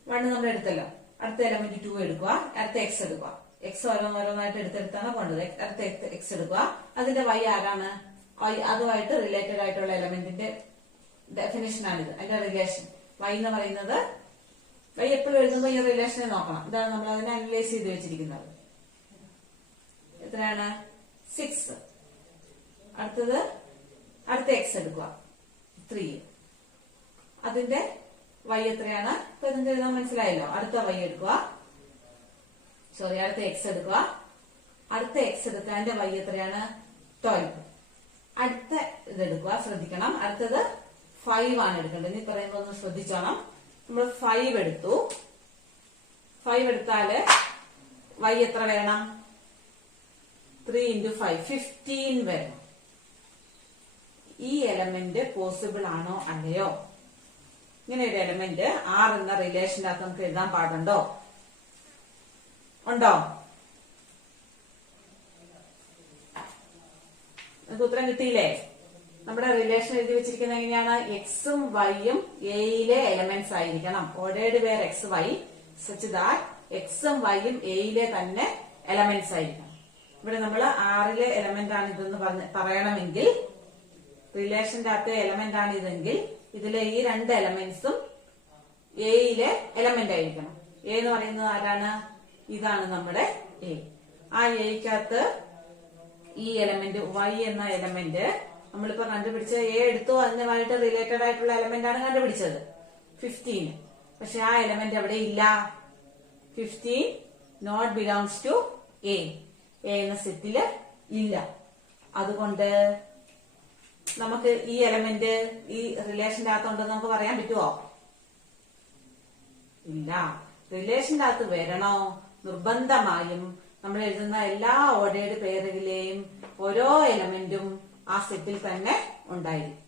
1 നമ്മൾ എടുത്തല്ലോ. അടുത്ത എലമെന്റ് 2 എടുക്കുക. അടുത്ത X എടുക്കുക. X ഓരോന്നോരോന്നായിട്ട് എടുത്തെടുത്താണ് പോണ്ടത്. അടുത്ത X എടുക്കുക. അതിന്റെ Y ആരാണ്? അതുമായിട്ട് റിലേറ്റഡ് ആയിട്ടുള്ള എലമെന്റിന്റെ ഡെഫിനിഷൻ ആണിത്. അതിന്റെ റിലേഷൻ Y എന്ന് പറയുന്നത്, Y എപ്പോഴും എഴുതുമ്പോൾ ഈ റിലേഷനെ നോക്കണം. ഇതാണ് നമ്മൾ അതിനെ അനലൈസ് ചെയ്ത് വെച്ചിരിക്കുന്നത്. എത്രയാണ്? 6. അടുത്തത് അടുത്ത X എടുക്കുക, 3. അതിന്റെ Y എത്രയാണ്? ഇപ്പൊ ഇതിന്റെ എഴുതാൻ മനസ്സിലായല്ലോ. അടുത്ത Y എടുക്കുക, അടുത്ത X എടുക്കുക. അടുത്ത X എടുക്കുക, അതിന്റെ Y എത്രയാണ്? 12. അടുത്ത ഇതെടുക്കുക, ശ്രദ്ധിക്കണം. അടുത്തത് 5 ആണ് എടുക്കേണ്ടത്. ഇനി പറയുമ്പോ ഒന്ന് ശ്രദ്ധിച്ചോണം. നമ്മൾ 5 എടുത്തു. 5 എടുത്താല് Y എത്ര വേണം? 3 × 5 15 വരണം. ഈ എലമെന്റ് പോസിബിൾ ആണോ അല്ലയോ? ഇങ്ങനെ ഒരു എലമെന്റ് R എന്ന റിലേഷന്റെ അകത്ത് നമുക്ക് എഴുതാൻ പാടുണ്ടോ? ഉണ്ടോ? നമുക്ക് ഉത്തരം കിട്ടിയില്ലേ? നമ്മുടെ റിലേഷൻ എഴുതി വെച്ചിരിക്കുന്നത് എങ്ങനെയാണ്? Xഉം Yഉം Aയിലെ എലമെന്റ്സ് ആയിരിക്കണം. Ordered pair XY such that Xഉം Yഉം Aയിലെ തന്നെ എലമെന്റ്സ് ആയിരിക്കണം. ഇവിടെ നമ്മൾ Rലെ എലമെന്റ് ആണ് ഇതെന്ന് പറയണമെങ്കിൽ, റിലേഷന്റെ അകത്തെ എലമെന്റ് ആണ് ഇതെങ്കിൽ ഇതിലെ ഈ 2 എലമെന്റ്സും Aയിലെ എലമെന്റ് ആയിരിക്കണം. എ എന്ന് പറയുന്നത് ആരാണ്? ഇതാണ് നമ്മുടെ എ. ആ എക്കകത്ത് ഈ എലമെന്റ് y എന്ന എലമെന്റ് നമ്മളിപ്പോ കണ്ടുപിടിച്ചത് എ എടുത്തു, അതിനുമായിട്ട് റിലേറ്റഡ് ആയിട്ടുള്ള എലമെന്റ് ആണ് കണ്ടുപിടിച്ചത് 15. പക്ഷെ ആ എലമെന്റ് അവിടെ ഇല്ല. 15 നോട്ട് ബിലോങ്സ് ടു എ എന്ന സെറ്റില് ഇല്ല. അതുകൊണ്ട് നമുക്ക് ഈ എലമെന്റ് ഈ റിലേഷന്റെ അകത്തുണ്ടെന്ന് നമുക്ക് പറയാൻ പറ്റുമോ? ഇല്ല. റിലേഷന്റെ അകത്ത് വരണോ? നിർബന്ധമായും നമ്മൾ എഴുതുന്ന എല്ലാ ഓർഡേർഡ് പെയറുകളിലെയും ഓരോ എലമെന്റും ആ സെറ്റിൽ തന്നെ ഉണ്ടായിരിക്കും.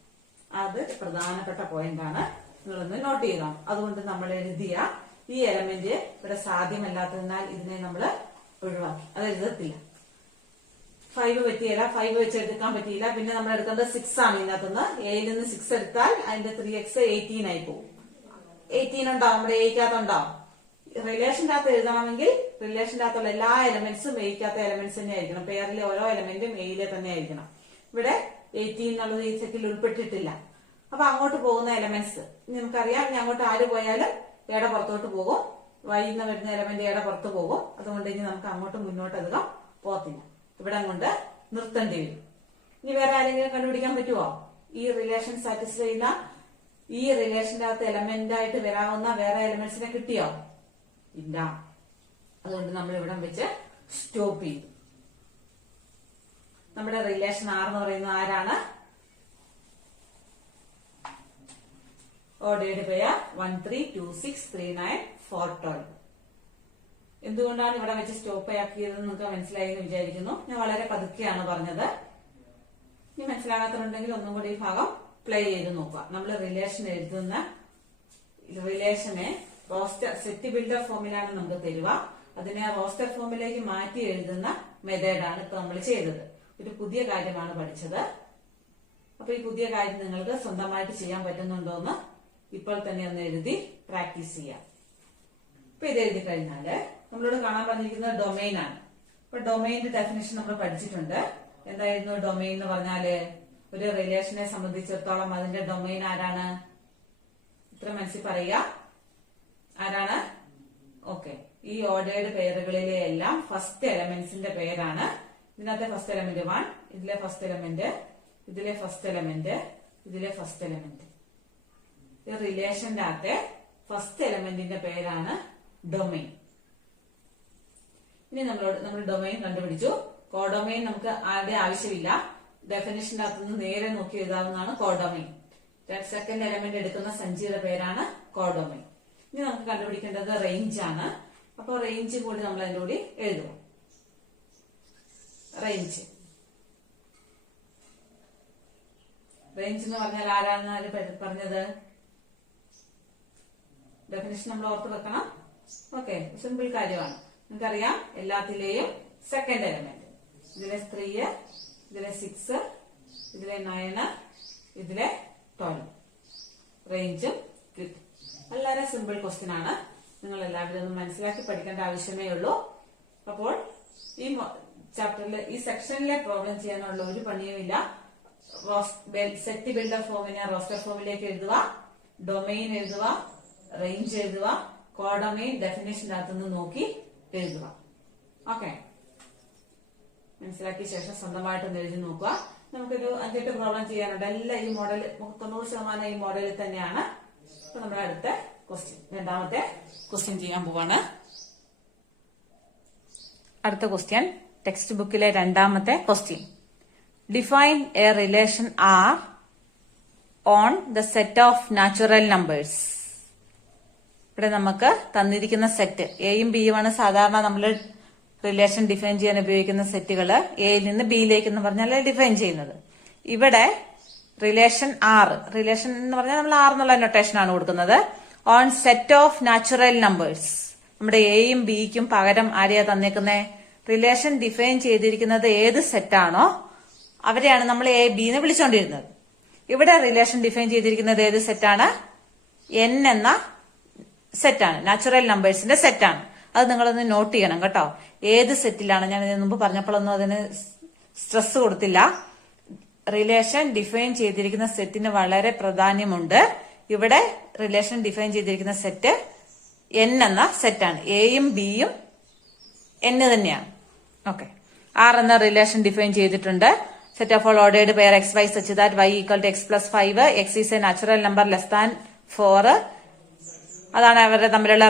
അത് പ്രധാനപ്പെട്ട പോയിന്റ് ആണ്, നിങ്ങളൊന്ന് നോട്ട് ചെയ്യണം. അതുകൊണ്ട് നമ്മൾ എഴുതിയ ഈ എലമെന്റ് ഇവിടെ സാധ്യമല്ലാത്തതിനാൽ ഇതിനെ നമ്മൾ ഒഴിവാക്കി, അത് എഴുതത്തില്ല. 5 പറ്റിയില്ല, 5 വെച്ച് എടുക്കാൻ പറ്റിയില്ല. പിന്നെ നമ്മൾ എടുക്കേണ്ടത് 6 ആണ്. ഇതിനകത്തുനിന്ന് എയിൽ നിന്ന് 6 എടുത്താൽ അതിന്റെ 3x 18 ആയി പോകും. 18 ഉണ്ടാവും, നമ്മുടെ എയ്ക്കകത്ത് ഉണ്ടാവും. റിലേഷന്റെ അകത്ത് എഴുതണമെങ്കിൽ റിലേഷന്റെ അകത്തുള്ള എല്ലാ എലമെന്റ്സും എയ്ക്കകത്തെ എലമെന്റ്സ് തന്നെ ആയിരിക്കണം. പെയറിലെ ഓരോ എലമെന്റും എയിലെ തന്നെ ആയിരിക്കണം. ഇവിടെ 18 എന്നുള്ളത് ഈ സെറ്റിൽ ഉൾപ്പെട്ടിട്ടില്ല. അപ്പൊ അങ്ങോട്ട് പോകുന്ന എലമെന്റ്സ് നമുക്കറിയാം. ഇനി അങ്ങോട്ട് ആര് പോയാലും എയുടെ പുറത്തോട്ട് പോകും. വൈന്ന് വരുന്ന എലമെന്റ് എയുടെ പുറത്ത് പോകും. അതുകൊണ്ട് ഇനി നമുക്ക് അങ്ങോട്ടും മുന്നോട്ട് അധികം പോകത്തില്ല. ഇവിടെ കൊണ്ട് നിർത്തേണ്ടി വരും. ഇനി വേറെ ആരെങ്കിലും കണ്ടുപിടിക്കാൻ പറ്റുമോ? ഈ റിലേഷൻ സാറ്റിസ്ഫൈ ചെയ്യുന്ന ഈ റിലേഷന്റെ അകത്ത് എലമെന്റ് ആയിട്ട് വരാവുന്ന വേറെ എലമെന്റ്സിനെ കിട്ടിയോ? ഇല്ല. അതുകൊണ്ട് നമ്മൾ ഇവിടം വെച്ച് സ്റ്റോപ്പ് ചെയ്തു. നമ്മുടെ റിലേഷൻ ആർ എന്ന് പറയുന്നത് ആരാണ്? Ordered pair 1 3 2 6 3 9 4 12. എന്തുകൊണ്ടാണ് ഇവിടെ വെച്ച് സ്റ്റോപ്പ് ആക്കിയതെന്ന് നിങ്ങൾക്ക് മനസ്സിലായി എന്ന് വിചാരിക്കുന്നു. ഞാൻ വളരെ പതുക്കെയാണ് പറഞ്ഞത്. ഇനി മനസ്സിലാകാത്തതുണ്ടെങ്കിൽ ഒന്നും കൂടി ഈ ഭാഗം പ്ലേ ചെയ്ത് നോക്കുക. നമ്മൾ റിലേഷൻ എഴുതുന്ന റിലേഷനെ റോസ്റ്റർ സെറ്റ് ബിൽഡർ ഫോമിലാണ് നമുക്ക് തരുക. അതിനെ റോസ്റ്റർ ഫോമിലേക്ക് മാറ്റി എഴുതുന്ന മെത്തേഡാണ് ഇപ്പൊ നമ്മൾ ചെയ്തത്. ഒരു പുതിയ കാര്യമാണ് പഠിച്ചത്. അപ്പൊ ഈ പുതിയ കാര്യം നിങ്ങൾക്ക് സ്വന്തമായിട്ട് ചെയ്യാൻ പറ്റുന്നുണ്ടോ എന്ന് ഇപ്പോൾ തന്നെ ഒന്ന് എഴുതി പ്രാക്ടീസ് ചെയ്യാം. ഇപ്പൊ ഇത് എഴുതി കഴിഞ്ഞാല് നമ്മളോട് കാണാൻ പറഞ്ഞിരിക്കുന്നത് ഡൊമൈൻ ആണ്. അപ്പൊ ഡൊമൈനിന്റെ ഡെഫിനിഷൻ നമ്മൾ പഠിച്ചിട്ടുണ്ട്. എന്തായിരുന്നു ഡൊമൈൻ എന്ന് പറഞ്ഞാല്? ഒരു റിലേഷനെ സംബന്ധിച്ചിടത്തോളം അതിന്റെ ഡൊമൈൻ ആരാണ്? ഇത്ര മനസ്സിൽ പറയുക. ആരാണ്? ഓക്കെ, ഈ ഓർഡേർഡ് പെയറുകളിലെ എല്ലാം ഫസ്റ്റ് എലമെന്റ്സിന്റെ പേരാണ്. ഇതിനകത്തെ ഫസ്റ്റ് എലമെന്റ് 1, ഇതിലെ ഫസ്റ്റ് എലമെന്റ്, ഇതിലെ ഫസ്റ്റ് എലമെന്റ്, ഇതിലെ ഫസ്റ്റ് എലമെന്റ്. ഈ റിലേഷന്റെ അകത്തെ ഫസ്റ്റ് എലമെന്റിന്റെ പേരാണ് ഡൊമൈൻ. ഇനി നമ്മൾ ഡൊമൈൻ കണ്ടുപിടിച്ചു. കോഡൊമൈൻ നമുക്ക് ആരുടെ ആവശ്യമില്ല. ഡെഫിനിഷന്റെ അകത്തുനിന്ന് നേരെ നോക്കി എഴുതാവുന്നതാണ് കോഡൊമൈൻ. സെക്കൻഡ് എലമെന്റ് എടുക്കുന്ന സഞ്ചിയുടെ പേരാണ് കോഡൊമൈൻ. ഇനി നമുക്ക് കണ്ടുപിടിക്കേണ്ടത് റേഞ്ച് ആണ്. അപ്പൊ റേഞ്ച് കൂടി നമ്മൾ അതിന്റെ കൂടി എഴുതുക. റേഞ്ച് എന്ന് പറഞ്ഞാൽ ആരാണ് ആര് പറഞ്ഞത്? ഡെഫിനിഷൻ നമ്മൾ ഓർത്ത് വെക്കണം. ഓക്കെ, സിമ്പിൾ കാര്യമാണ്. നിങ്ങൾക്കറിയാം എല്ലാത്തിലെയും സെക്കൻഡ് എലമെന്റ്. ഇതിലെ 3, ഇതിലെ 6, ഇതിലെ 9, ഇതിലെ 12. റേഞ്ചും കിട്ടും. വളരെ സിമ്പിൾ ക്വസ്റ്റ്യൻ ആണ്. നിങ്ങൾ എല്ലാവരും ഒന്ന് മനസ്സിലാക്കി പഠിക്കേണ്ട ആവശ്യമേ ഉള്ളൂ. അപ്പോൾ ഈ ചാപ്റ്ററിൽ ഈ സെക്ഷനിലെ പ്രോബ്ലം ചെയ്യാനുള്ള ഒരു പണിയുമില്ല. സെറ്റ് ബിൽഡർ ഫോമിനെ റോസ്റ്റർ ഫോമിലേക്ക് എഴുതുക, ഡൊമൈൻ എഴുതുക, റേഞ്ച് എഴുതുക, കോഡൊമൈൻ ഡെഫിനേഷന്റെ അകത്തുനിന്ന് നോക്കി എഴുതുക. ഓക്കെ, മനസ്സിലാക്കിയ ശേഷം സ്വന്തമായിട്ടൊന്ന് എഴുതി നോക്കുക. നമുക്കൊരു 5-8 പ്രോബ്ലം ചെയ്യാനുണ്ട്. എല്ലാം ഈ മോഡൽ 90% ഈ മോഡലിൽ തന്നെയാണ്. അപ്പൊ നമ്മുടെ അടുത്ത ക്വസ്റ്റ്യൻ, രണ്ടാമത്തെ ക്വസ്റ്റ്യൻ ചെയ്യാൻ പോവാണ്. അടുത്ത ക്വസ്റ്റ്യൻ ടെക്സ്റ്റ് ബുക്കിലെ രണ്ടാമത്തെ question. Define a relation R on the set of natural numbers. ഇവിടെ നമുക്ക് തന്നിരിക്കുന്ന സെറ്റ് എയും ബിയും ആണ് സാധാരണ നമ്മൾ റിലേഷൻ ഡിഫൈൻ ചെയ്യാൻ ഉപയോഗിക്കുന്ന സെറ്റുകൾ. എയിൽ നിന്ന് ബിയിലേക്ക് എന്ന് പറഞ്ഞാൽ ഡിഫൈൻ ചെയ്യുന്നത്. ഇവിടെ റിലേഷൻ ആർ, റിലേഷൻ എന്ന് പറഞ്ഞാൽ നമ്മൾ ആർ എന്നുള്ള നൊട്ടേഷൻ ആണ് കൊടുക്കുന്നത്. On set of natural numbers. നമ്മുടെ എയും ബിക്കും പകരം ആരെയാ തന്നേക്കുന്നത്? റിലേഷൻ ഡിഫൈൻ ചെയ്തിരിക്കുന്നത് ഏത് സെറ്റാണോ അവരെയാണ് നമ്മൾ എ ബി എന്ന് വിളിച്ചുകൊണ്ടിരുന്നത്. ഇവിടെ റിലേഷൻ ഡിഫൈൻ ചെയ്തിരിക്കുന്നത് ഏത് സെറ്റാണ്? എൻ എന്ന സെറ്റാണ്, നാച്ചുറൽ നമ്പേഴ്സിന്റെ സെറ്റാണ്. അത് നിങ്ങളൊന്ന് നോട്ട് ചെയ്യണം കേട്ടോ. ഏത് സെറ്റിലാണ്? ഞാൻ ഇതിനു മുമ്പ് പറഞ്ഞപ്പോഴൊന്നും അതിന് സ്ട്രെസ് കൊടുത്തില്ല. റിലേഷൻ ഡിഫൈൻ ചെയ്തിരിക്കുന്ന സെറ്റിന് വളരെ പ്രാധാന്യമുണ്ട്. ഇവിടെ റിലേഷൻ ഡിഫൈൻ ചെയ്തിരിക്കുന്ന സെറ്റ് എൻ എന്ന സെറ്റാണ്. എയും ബിയും എൻ തന്നെയാണ്. ഓക്കെ, ആർ എന്ന റിലേഷൻ ഡിഫൈൻ ചെയ്തിട്ടുണ്ട്. Set of all ordered pair x y such that y equal to x plus 5, x is a natural number less than 4. അതാണ് അവരുടെ തമ്മിലുള്ള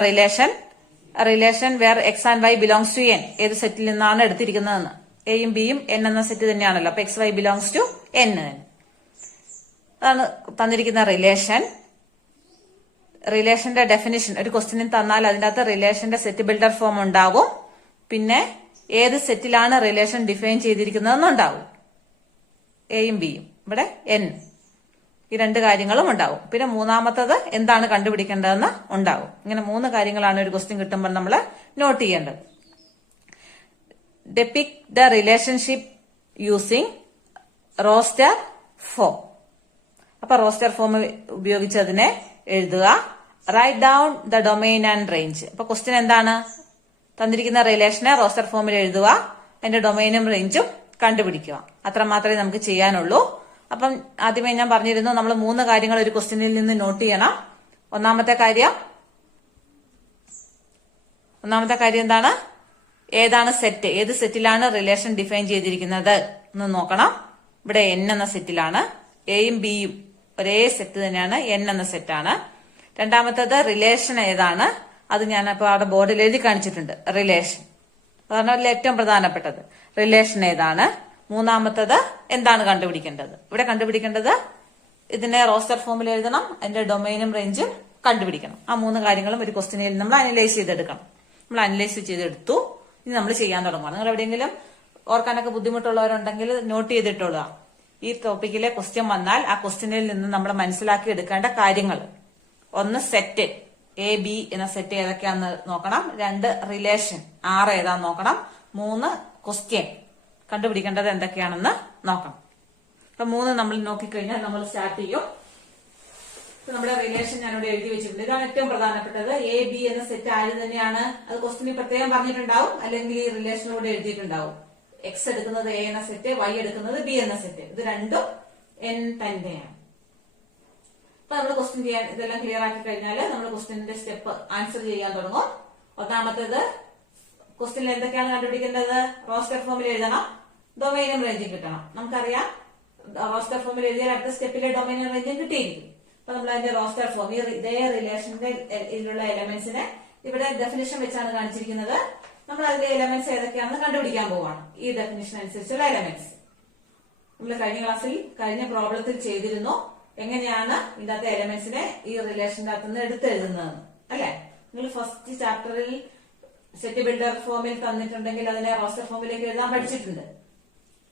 relation where x and y belongs to N. ഏത് സെറ്റിൽ നിന്നാണ് എടുത്തിരിക്കുന്നതെന്ന്. എയും ബിയും N എന്ന സെറ്റ് തന്നെയാണല്ലോ. അപ്പൊ x y belongs to N. അതാണ് തന്നിരിക്കുന്ന റിലേഷന്റെ ഡെഫിനിഷൻ. ഒരു ക്വസ്റ്റ്യൻ തന്നാൽ അതിന്റെ അകത്ത് റിലേഷന്റെ സെറ്റ് ബിൽഡർ ഫോം ഉണ്ടാവും. പിന്നെ ഏത് സെറ്റിലാണ് റിലേഷൻ ഡിഫൈൻ ചെയ്തിരിക്കുന്നതെന്നുണ്ടാവും. എയും ബിയും, ഇവിടെ എൻ, ഈ രണ്ട് കാര്യങ്ങളും ഉണ്ടാവും. പിന്നെ മൂന്നാമത്തത് എന്താണ് കണ്ടുപിടിക്കേണ്ടതെന്ന് ഉണ്ടാവും. ഇങ്ങനെ 3 കാര്യങ്ങളാണ് ഒരു ക്വസ്റ്റ്യൻ കിട്ടുമ്പോൾ നമ്മൾ നോട്ട് ചെയ്യേണ്ടത്. Depict the relationship using roster form. അപ്പൊ റോസ്റ്റർ ഫോം ഉപയോഗിച്ച് അതിനെ എഴുതുക. Write down the domain and range. അപ്പൊ ക്വസ്റ്റ്യൻ എന്താണ്? തന്നിരിക്കുന്ന റിലേഷനെ റോസ്റ്റർ ഫോമിൽ എഴുതുക, അതിന്റെ ഡൊമൈനും റേഞ്ചും കണ്ടുപിടിക്കുക. അത്ര മാത്രമേ നമുക്ക് ചെയ്യാനുള്ളൂ. അപ്പം ആദ്യമേ ഞാൻ പറഞ്ഞിരുന്നു, നമ്മൾ 3 കാര്യങ്ങൾ ഒരു ക്വസ്റ്റ്യനിൽ നിന്ന് നോട്ട് ചെയ്യണം. ഒന്നാമത്തെ കാര്യം എന്താണ്? ഏതാണ് സെറ്റ്, ഏത് സെറ്റിലാണ് റിലേഷൻ ഡിഫൈൻ ചെയ്തിരിക്കുന്നത് എന്ന് നോക്കണം. ഇവിടെ എൻ എന്ന സെറ്റിലാണ്. എയും ബിയും ഒരേ സെറ്റ് തന്നെയാണ്, എൻ എന്ന സെറ്റാണ്. രണ്ടാമത്തത് റിലേഷൻ ഏതാണ്, അത് ഞാൻ ഇപ്പോൾ അവിടെ ബോർഡിൽ എഴുതി കാണിച്ചിട്ടുണ്ട്. റിലേഷൻ അതാണ് അതിൽ ഏറ്റവും പ്രധാനപ്പെട്ടത്. റിലേഷൻ ഏതാണ്? മൂന്നാമത്തത് എന്താണ് കണ്ടുപിടിക്കേണ്ടത്? ഇവിടെ കണ്ടുപിടിക്കേണ്ടത് ഇതിനെ റോസ്റ്റർ ഫോമിൽ എഴുതണം, അതിന്റെ ഡൊമൈനും റേഞ്ചും കണ്ടുപിടിക്കണം. ആ 3 കാര്യങ്ങളും ഒരു ക്വസ്റ്റ്യനിൽ നമ്മൾ അനലൈസ് ചെയ്തെടുക്കണം. നമ്മൾ അനലൈസ് ചെയ്തെടുത്തു. ഇനി നമ്മൾ ചെയ്യാൻ തുടങ്ങുകയാണ്. നിങ്ങൾ എവിടെയെങ്കിലും ഓർക്കാനൊക്കെ ബുദ്ധിമുട്ടുള്ളവരുണ്ടെങ്കിൽ നോട്ട് ചെയ്തിട്ടുള്ള ഈ ടോപ്പിക്കിലെ ക്വസ്റ്റ്യൻ വന്നാൽ ആ ക്വസ്റ്റ്യനിൽ നിന്ന് നമ്മൾ മനസ്സിലാക്കി എടുക്കേണ്ട കാര്യങ്ങൾ: 1 സെറ്റ് എ ബി എന്ന സെറ്റ് ഏതൊക്കെയാണെന്ന് നോക്കണം. 2 റിലേഷൻ ആർ ഏതാന്ന് നോക്കണം. 3 ക്വസ്റ്റ്യൻ കണ്ടുപിടിക്കേണ്ടത് എന്തൊക്കെയാണെന്ന് നോക്കണം. അപ്പൊ 3 നമ്മൾ നോക്കിക്കഴിഞ്ഞാൽ നമ്മൾ സ്റ്റാർട്ട് ചെയ്യും. നമ്മുടെ റിലേഷൻ ഞാനിവിടെ എഴുതി വെച്ചിട്ടുണ്ട്. ഇതാണ് ഏറ്റവും പ്രധാനപ്പെട്ടത്. എ ബി എന്ന സെറ്റ് ആര് തന്നെയാണ്? അത് ക്വസ്റ്റ്യനിൽ പ്രത്യേകം പറഞ്ഞിട്ടുണ്ടാവും, അല്ലെങ്കിൽ ഈ റിലേഷനിലൂടെ എഴുതിയിട്ടുണ്ടാവും. എക്സ് എടുക്കുന്നത് എ എന്ന സെറ്റ്, വൈ എടുക്കുന്നത് ബി എന്ന സെറ്റ്. ഇത് രണ്ടും എൻ തന്നെയാണ്. അപ്പൊ നമ്മൾ ക്വസ്റ്റ്യൻ ചെയ്യാൻ ഇതെല്ലാം ക്ലിയർ ആക്കി കഴിഞ്ഞാൽ നമ്മൾ ക്വസ്റ്റ്യന്റെ സ്റ്റെപ്പ് ആൻസർ ചെയ്യാൻ തുടങ്ങും. ഒന്നാമത്തേത് ക്വസ്റ്റ്യനിൽ എന്തൊക്കെയാണ് കണ്ടുപിടിക്കേണ്ടത്? റോസ്റ്റർ ഫോമിൽ എഴുതണം, ഡൊമൈനും റേഞ്ചും കിട്ടണം. നമുക്കറിയാം റോസ്റ്റർ ഫോമിൽ എഴുതിയാൽ അടുത്ത സ്റ്റെപ്പിലെ ഡൊമൈനും റേഞ്ചും കിട്ടിയിരിക്കും. അപ്പൊ നമ്മൾ അതിന്റെ റോസ്റ്റർ ഫോം ഇതേ റിലേഷന്റെ ഇതിലുള്ള എലമെന്റ്സിനെ ഇവിടെ ഡെഫിനിഷൻ വെച്ചാണ് കാണിച്ചിരിക്കുന്നത്. നമ്മൾ അതിന്റെ എലമെന്റ്സ് ഏതൊക്കെയാണെന്ന് കണ്ടുപിടിക്കാൻ പോവാണ്. ഈ ഡെഫിനിഷൻ അനുസരിച്ചുള്ള എലമെന്റ്സ് നമ്മൾ കഴിഞ്ഞ പ്രോബ്ലത്തിൽ ചെയ്തിരുന്നു. എങ്ങനെയാണ് ഇതിന്റെ എലമെന്റ്സിനെ ഈ റിലേഷന്റെ അകത്തുനിന്ന് എടുത്തെഴുതുന്നത് അല്ലെ? നിങ്ങൾ ഫസ്റ്റ് ചാപ്റ്ററിൽ സെറ്റ് ബിൽഡർ ഫോമിൽ തന്നിട്ടുണ്ടെങ്കിൽ അതിനെ റോസ്റ്റർ ഫോമിലേക്ക് എഴുതാൻ പഠിച്ചിട്ടുണ്ട്,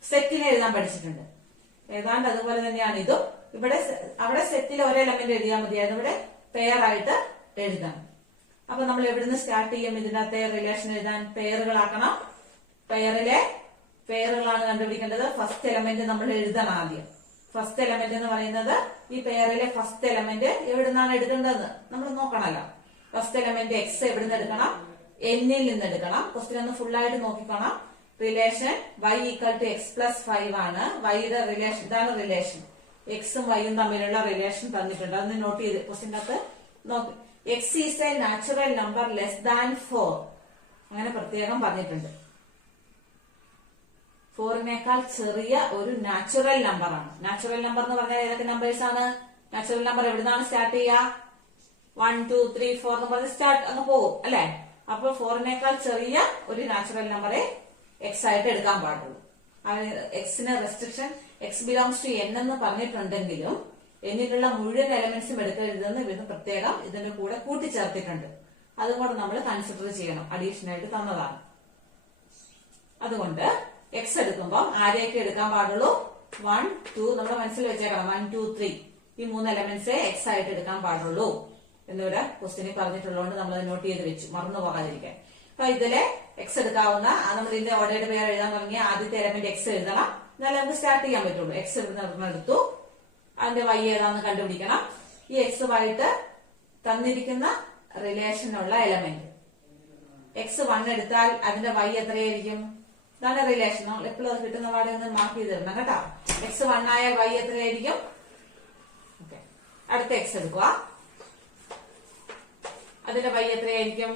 സെറ്റിനെ എഴുതാൻ പഠിച്ചിട്ടുണ്ട്. ഏതാണ്ട് അതുപോലെ തന്നെയാണ് ഇതും. അവിടെ സെറ്റിൽ ഒരു എലമെന്റ് എഴുതിയാൽ മതിയായിരുന്നു, ഇവിടെ പെയർ ആയിട്ട് എഴുതണം. അപ്പൊ നമ്മൾ എവിടുന്ന് സ്റ്റാർട്ട് ചെയ്യും? ഇതിനകത്തെ റിലേഷൻ എഴുതാൻ പെയറുകളാക്കണം. പെയറുകളാണ് കണ്ടുപിടിക്കേണ്ടത്. ഫസ്റ്റ് എലമെന്റ് നമ്മൾ എഴുതണം ആദ്യം. ഫസ്റ്റ് എലമെന്റ് എന്ന് പറയുന്നത് ഈ പെയറിലെ ഫസ്റ്റ് എലമെന്റ് എവിടുന്നാണ് എടുക്കേണ്ടത് നമ്മൾ നോക്കണമല്ലോ. ഫസ്റ്റ് എലമെന്റ് എക്സ് എവിടുന്ന് എടുക്കണം? എന്നിൽ നിന്ന് എടുക്കണം. ക്വസ്റ്റ്യൻ ഒന്ന് ഫുൾ ആയിട്ട് നോക്കിക്കോണം. Relation y equal to x plus 5 ആണ്. വൈയുടെ റിലേഷൻ ഇതാണ് റിലേഷൻ. എക്സും വൈയും തമ്മിലുള്ള റിലേഷൻ തന്നിട്ടുണ്ട്. അതൊന്ന് നോട്ട് ചെയ്ത് ക്വസ്റ്റ്യന്റെ അകത്ത് നോക്കി. X is a natural number less than 4 അങ്ങനെ പ്രത്യേകം പറഞ്ഞിട്ടുണ്ട്. 4-നേക്കാൾ ചെറിയ ഒരു നാച്ചുറൽ നമ്പർ ആണ്. നാച്ചുറൽ നമ്പർ എന്ന് പറഞ്ഞാൽ ഏതൊക്കെ നമ്പേഴ്സ് ആണ്? നാച്ചുറൽ നമ്പർ എവിടുന്നാണ് സ്റ്റാർട്ട് ചെയ്യുക? 1 2 3 4 എന്ന് പറഞ്ഞ് സ്റ്റാർട്ട് അങ്ങ് പോകും അല്ലെ? അപ്പോൾ 4-നേക്കാൾ ചെറിയ ഒരു നാച്ചുറൽ നമ്പറെ എക്സ് ആയിട്ട് എടുക്കാൻ പാടുള്ളൂ. എക്സിന് restriction x belongs to N എന്ന് പറഞ്ഞിട്ടുണ്ടെങ്കിലും എന്നിട്ടുള്ള മുഴുവൻ എലമെന്റ്സും എടുക്കരുതെന്ന് ഇവര് പ്രത്യേകം ഇതിന്റെ കൂടെ കൂട്ടിച്ചേർത്തിട്ടുണ്ട്. അതുകൊണ്ട് നമ്മൾ കൺസിഡർ ചെയ്യണം. അഡീഷണൽ ആയിട്ട് തന്നതാണ്. അതുകൊണ്ട് എക്സ് എടുക്കുമ്പോൾ ആരെയൊക്കെ എടുക്കാൻ പാടുള്ളൂ? 1 2 നമ്മുടെ മനസ്സിൽ വെച്ചേക്കണം. 1 2 3 ഈ 3 എലമെന്റ്സേ എക്സ് ആയിട്ട് എടുക്കാൻ പാടുള്ളൂ എന്നിവിടെ ക്വസ്റ്റ്യനിൽ പറഞ്ഞിട്ടുള്ളതുകൊണ്ട് നമ്മൾ നോട്ട് ചെയ്ത് വെച്ചു, മറന്നു പോകാതിരിക്കാൻ. അപ്പൊ ഇതിലെ എക്സ് എടുക്കാവുന്ന നമ്മൾ ഇതിന്റെ ഓർഡേഡ് പേര് എഴുതാൻ തുടങ്ങിയ ആദ്യത്തെ എലമെന്റ് എക്സ് എഴുതണം. എന്നാലും നമുക്ക് സ്റ്റാർട്ട് ചെയ്യാൻ പറ്റുള്ളൂ. എക്സ് ഇവിടുന്ന് എടുത്തു. അതിന്റെ വൈ ഏതാണെന്ന് കണ്ടുപിടിക്കണം. ഈ എക്സ് ആയിട്ട് തന്നിരിക്കുന്ന റിലേഷനുള്ള എലമെന്റ് എക്സ് 1 എടുത്താൽ അതിന്റെ വൈ എത്രയായിരിക്കും? ഇതാണ് റിലേഷൻ. നമ്മൾ എപ്പോഴും അത് കിട്ടുന്ന പാടെ ഒന്ന് മാർക്ക് ചെയ്ത് തരണം കേട്ടോ. എക്സ് 1 ആയാൽ വൈ എത്രയായിരിക്കും? അടുത്ത എക്സ് എടുക്കുക. അതിന്റെ y എത്രയായിരിക്കും?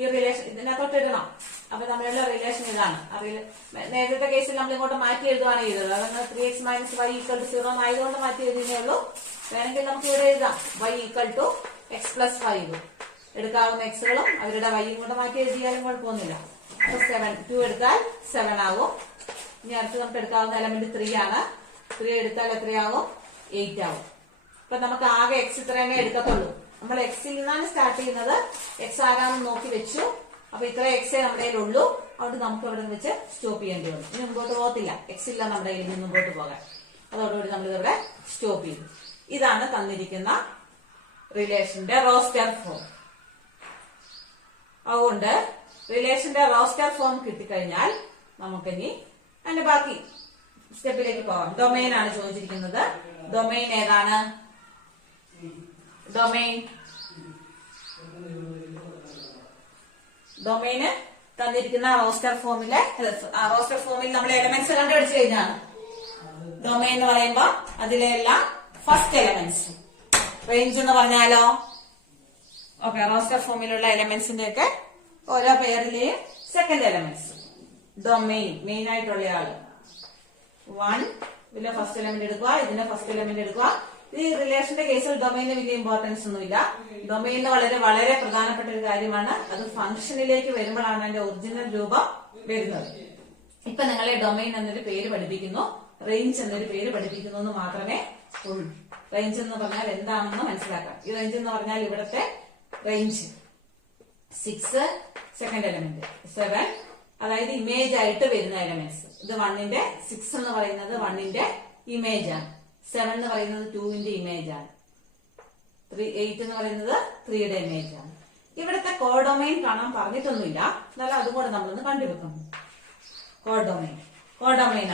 ഈ റിലേഷൻ ഇതിനകത്തോട്ട് ഇടണം. അപ്പൊ നമ്മളുടെ റിലേഷൻ ഇതാണ്. നേരത്തെ കേസിൽ നമ്മൾ ഇങ്ങോട്ട് മാറ്റി എഴുതുകയാണ് ചെയ്തത്. അതങ്ങനെ 3x - y = 0 ആയതുകൊണ്ട് മാറ്റി എഴുതിയേ ഉള്ളൂ. വേണമെങ്കിൽ നമുക്ക് ഇവിടെ എഴുതാം y = x + 5 എടുക്കാവുന്ന എക്സുകളും അവരുടെ വൈയും കൊണ്ട് മാറ്റി എഴുതിയാലും കുഴപ്പമൊന്നുമില്ല. അപ്പൊ 2 എടുത്താൽ 7 ആകും. ഇനി അടുത്ത് നമുക്ക് എടുക്കാവുന്ന എലമെന്റ് 3 ആണ്. 3 എടുത്താൽ എത്രയാകും? 8 ആകും. അപ്പൊ നമുക്ക് ആകെ എക്സ് ഇത്രേമേ എടുക്കത്തുള്ളൂ. നമ്മൾ എക്സിൽ നിന്നാണ് സ്റ്റാർട്ട് ചെയ്യുന്നത്. എക്സ് ആരാണെന്ന് നോക്കി വെച്ചു. അപ്പൊ ഇത്ര എക്സേ നമ്മുടെ കയ്യിലുള്ളൂ. അതുകൊണ്ട് നമുക്ക് ഇവിടെ നിന്ന് വെച്ച് സ്റ്റോപ്പ് ചെയ്യേണ്ടി വന്നു. ഇനി മുമ്പോട്ട് പോകത്തില്ല. എക്സ് ഇല്ല നമ്മുടെ കയ്യിൽ നിന്ന് മുമ്പോട്ട് പോകാൻ. അതോടുകൂടി നമ്മൾ ഇവിടെ സ്റ്റോപ്പ് ചെയ്തു. ഇതാണ് തന്നിരിക്കുന്ന റിലേഷന്റെ റോസ്റ്റർ ഫോം. അതുകൊണ്ട് റിലേഷന്റെ റോസ്റ്റർ ഫോം കിട്ടിക്കഴിഞ്ഞാൽ നമുക്കിനി അതിന്റെ ബാക്കി സ്റ്റെപ്പിലേക്ക് പോകാം. ഡൊമൈൻ ആണ് ചോദിച്ചിരിക്കുന്നത്. ഡൊമൈൻ ഏതാണ്? ഡൊമൈന് തന്നിരിക്കുന്ന റോസ്റ്റർ ഫോമിൽ നമ്മൾ എലമെന്റ്സ് കണ്ടുപിടിച്ചു കഴിഞ്ഞാണ്. ഡൊമൈൻ എന്ന് പറയുമ്പോ അതിലെല്ലാം ഫസ്റ്റ് എലമെന്റ്സ്. റേഞ്ച് എന്ന് പറഞ്ഞാലോ ഓക്കെ, റോസ്റ്റർ ഫോമിലുള്ള എലമെന്റ്സിന്റെ ഒക്കെ ഓരോ പേരിലെയും സെക്കൻഡ് എലമെന്റ്സ്. ഡൊമൈൻ മെയിൻ ആയിട്ടുള്ള ആള് 1 ഇതിലെ ഫസ്റ്റ് എലമെന്റ് എടുക്കുക, ഇതിന്റെ ഫസ്റ്റ് എലമെന്റ് എടുക്കുക. ഈ റിലേഷന്റെ കേസിൽ ഡൊമൈന് വലിയ ഇമ്പോർട്ടൻസ് ഒന്നുമില്ല. ഡൊമൈന് വളരെ വളരെ പ്രധാനപ്പെട്ട ഒരു കാര്യമാണ്. അത് ഫംഗ്ഷനിലേക്ക് വരുമ്പോഴാണ് അതിന്റെ ഒറിജിനൽ രൂപം വരുന്നത്. ഇപ്പൊ നിങ്ങളെ ഡൊമൈൻ എന്നൊരു പേര് പഠിപ്പിക്കുന്നു, റേഞ്ച് എന്നൊരു പേര് പഠിപ്പിക്കുന്നു എന്ന് മാത്രമേ ഉള്ളൂ. റേഞ്ച് എന്ന് പറഞ്ഞാൽ എന്താണെന്ന് മനസ്സിലാക്കാം. ഈ റേഞ്ച് എന്ന് പറഞ്ഞാൽ ഇവിടുത്തെ റേഞ്ച് 6 സെക്കൻഡ് എലമെന്റ് 7, അതായത് ഇമേജ് ആയിട്ട് വരുന്ന എലമെന്റ്സ്. ഇത് 1ന്റെ 6 എന്ന് പറയുന്നത് 1ന്റെ ഇമേജ് ആണ്. 7 എന്ന് പറയുന്നത് 2ന്റെ ഇമേജ് ആണ്. 8 എന്ന് പറയുന്നത് 3യുടെ ഇമേജ് ആണ്. ഇവിടുത്തെ കോഡൊമൈൻ കാണാൻ പറഞ്ഞിട്ടൊന്നുമില്ല. എന്നാലും അതുകൂടെ നമ്മളൊന്ന് കണ്ടുവെക്കുന്നു. കോഡൊമൈൻ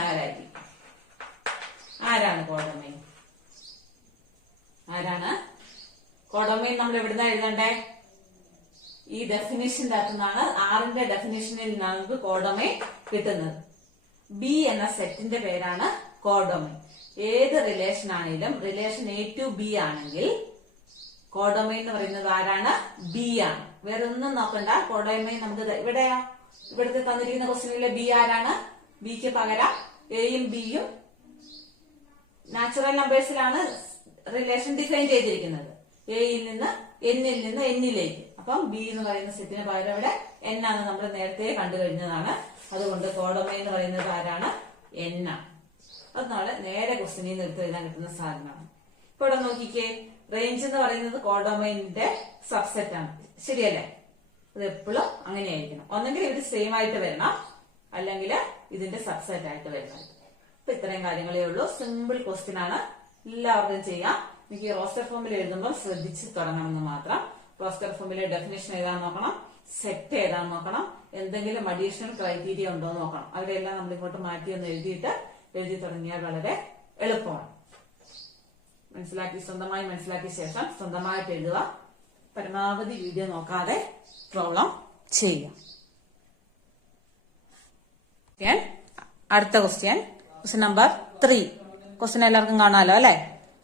ആരാണ് കോഡൊമൈൻ? കോഡൊമൈൻ നമ്മൾ എവിടുന്ന എഴുതണ്ടേ? ഈ ഡെഫിനിഷന്റെ അകത്തുനിന്നാണ്, 6ന്റെ ഡെഫിനിഷനിൽ നിന്നാണ് നമുക്ക് കോഡൊമൈൻ കിട്ടുന്നത്. ബി എന്ന സെറ്റിന്റെ പേരാണ് കോഡൊമൈൻ. ഏത് റിലേഷൻ ആണെങ്കിലും റിലേഷൻ A to B ആണെങ്കിൽ കോഡൊമൈൻ എന്ന് പറയുന്നത് ആരാണ്? ബി ആണ്. വേറെ ഒന്നും നോക്കണ്ട. കോഡൊമൈൻ നമുക്ക് ഇവിടുത്തെ തന്നിരിക്കുന്ന ക്വസ്റ്റ്യനിലെ ബി ആരാണ്? ബിക്ക് പകരം എയും ബിയും നാച്ചുറൽ നമ്പേഴ്സിലാണ് റിലേഷൻ ഡിഫൈൻ ചെയ്തിരിക്കുന്നത്. എയിൽ നിന്ന് എന്നിൽ നിന്ന് എന്നിലേക്ക്. അപ്പം ബി എന്ന് പറയുന്ന സെറ്റിന് പകരം ഇവിടെ എൻ ആണ് നമ്മൾ നേരത്തെ കണ്ടു കഴിഞ്ഞതാണ്. അതുകൊണ്ട് കോഡൊമൈൻ എന്ന് പറയുന്നത് ആരാണ്? എൻ ആണ്. അത് നമ്മള് നേരെ ക്വസ്റ്റ്യനിൽ നിന്ന് എടുത്ത് എഴുതാൻ കിട്ടുന്ന സാധനമാണ്. ഇപ്പൊ ഇവിടെ നോക്കിക്കേ, റേഞ്ച് എന്ന് പറയുന്നത് കോഡൊമൈനിന്റെ സബ്സെറ്റ് ആണ്. ശരിയല്ലേ? അത് എപ്പോഴും അങ്ങനെയായിരിക്കണം. ഒന്നെങ്കിൽ ഇത് സെയിം ആയിട്ട് വരണം, അല്ലെങ്കിൽ ഇതിന്റെ സബ്സെറ്റ് ആയിട്ട് വരണം. ഇപ്പൊ ഇത്രയും കാര്യങ്ങളേ ഉള്ളൂ. സിമ്പിൾ ക്വസ്റ്റ്യൻ ആണ്, എല്ലാവർക്കും ചെയ്യാം. എനിക്ക് റോസ്റ്റർ ഫോമിൽ എഴുതുമ്പോൾ ശ്രദ്ധിച്ച് തുടങ്ങണമെന്ന് മാത്രം. റോസ്റ്റർ ഫോമിലെ ഡെഫിനേഷൻ ഏതാന്ന് നോക്കണം, സെറ്റ് ഏതാന്ന് നോക്കണം, എന്തെങ്കിലും അഡീഷണൽ ക്രൈറ്റീരിയ ഉണ്ടോ എന്ന് നോക്കണം. അവരെല്ലാം നമ്മൾ ഇങ്ങോട്ട് മാറ്റി ഒന്ന് എഴുതി തുടങ്ങിയാൽ വളരെ എളുപ്പമാണ്. സ്വന്തമായി മനസ്സിലാക്കിയ ശേഷം സ്വന്തമായിട്ട് എഴുതുക. പരമാവധി വീഡിയോ നോക്കാതെ പ്രോബ്ലം ചെയ്യുക. അടുത്ത ക്വസ്റ്റ്യൻ നമ്പർ 3. ക്വസ്റ്റ്യൻ എല്ലാവർക്കും കാണാലോ അല്ലെ?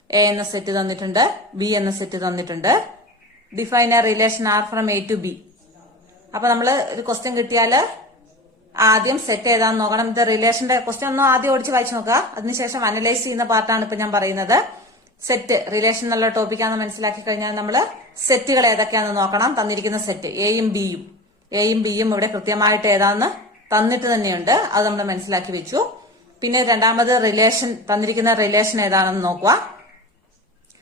എ എന്ന സെറ്റ് തന്നിട്ടുണ്ട്, ബി എന്ന സെറ്റ് തന്നിട്ടുണ്ട്. Define a relation R from A to B. അപ്പൊ നമ്മള് ഒരു ക്വസ്റ്റ്യൻ കിട്ടിയാല് ആദ്യം സെറ്റ് ഏതാന്ന് നോക്കണം. ഇത് റിലേഷന്റെ ക്വസ്റ്റ്യൻ ഒന്നും ആദ്യം ഓടിച്ച് വായിച്ചു നോക്കുക. അതിനുശേഷം അനലൈസ് ചെയ്യുന്ന പാർട്ടാണ് ഇപ്പൊ ഞാൻ പറയുന്നത്. സെറ്റ് റിലേഷൻ എന്നുള്ള ടോപ്പിക്കാന്ന് മനസ്സിലാക്കി കഴിഞ്ഞാൽ നമ്മള് സെറ്റുകൾ ഏതൊക്കെയാണെന്ന് നോക്കണം. തന്നിരിക്കുന്ന സെറ്റ് എയും ബിയും ഇവിടെ കൃത്യമായിട്ട് ഏതാന്ന് തന്നിട്ട് തന്നെയുണ്ട്. അത് നമ്മൾ മനസ്സിലാക്കി വെച്ചു. പിന്നെ രണ്ടാമത് റിലേഷൻ തന്നിരിക്കുന്ന റിലേഷൻ ഏതാണെന്ന് നോക്കുക.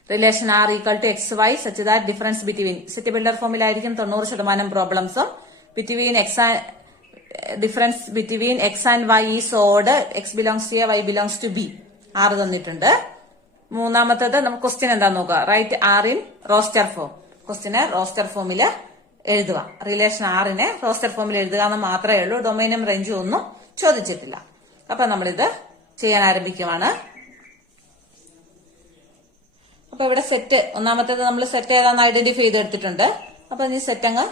Relation R equal to x y such that difference between set builder ഫോമിലായിരിക്കും 90% പ്രോബ്ലംസും. Difference between x and y is odd. X belongs to A, y belongs to B. 6 തന്നിട്ടുണ്ട്. മൂന്നാമത്തേത് നമുക്ക് ക്വസ്റ്റ്യൻ എന്താന്ന് നോക്കുക. Write R in roster form. ക്വസ്റ്റ്യന് roster ഫോമില് എഴുതുക. റിലേഷൻ ആറിനെ റോസ്റ്റർ ഫോമിൽ എഴുതുക എന്ന് മാത്രമേ ഉള്ളൂ. ഡൊമൈനും റേഞ്ചും ഒന്നും ചോദിച്ചിട്ടില്ല. അപ്പൊ നമ്മളിത് ചെയ്യാൻ ആരംഭിക്കുവാണ്. അപ്പൊ ഇവിടെ സെറ്റ് ഒന്നാമത്തേത് നമ്മൾ സെറ്റ് ഏതാന്ന് ഐഡന്റിഫൈ ചെയ്തെടുത്തിട്ടുണ്ട്. അപ്പൊ ഇനി സെറ്റ് അങ്ങ്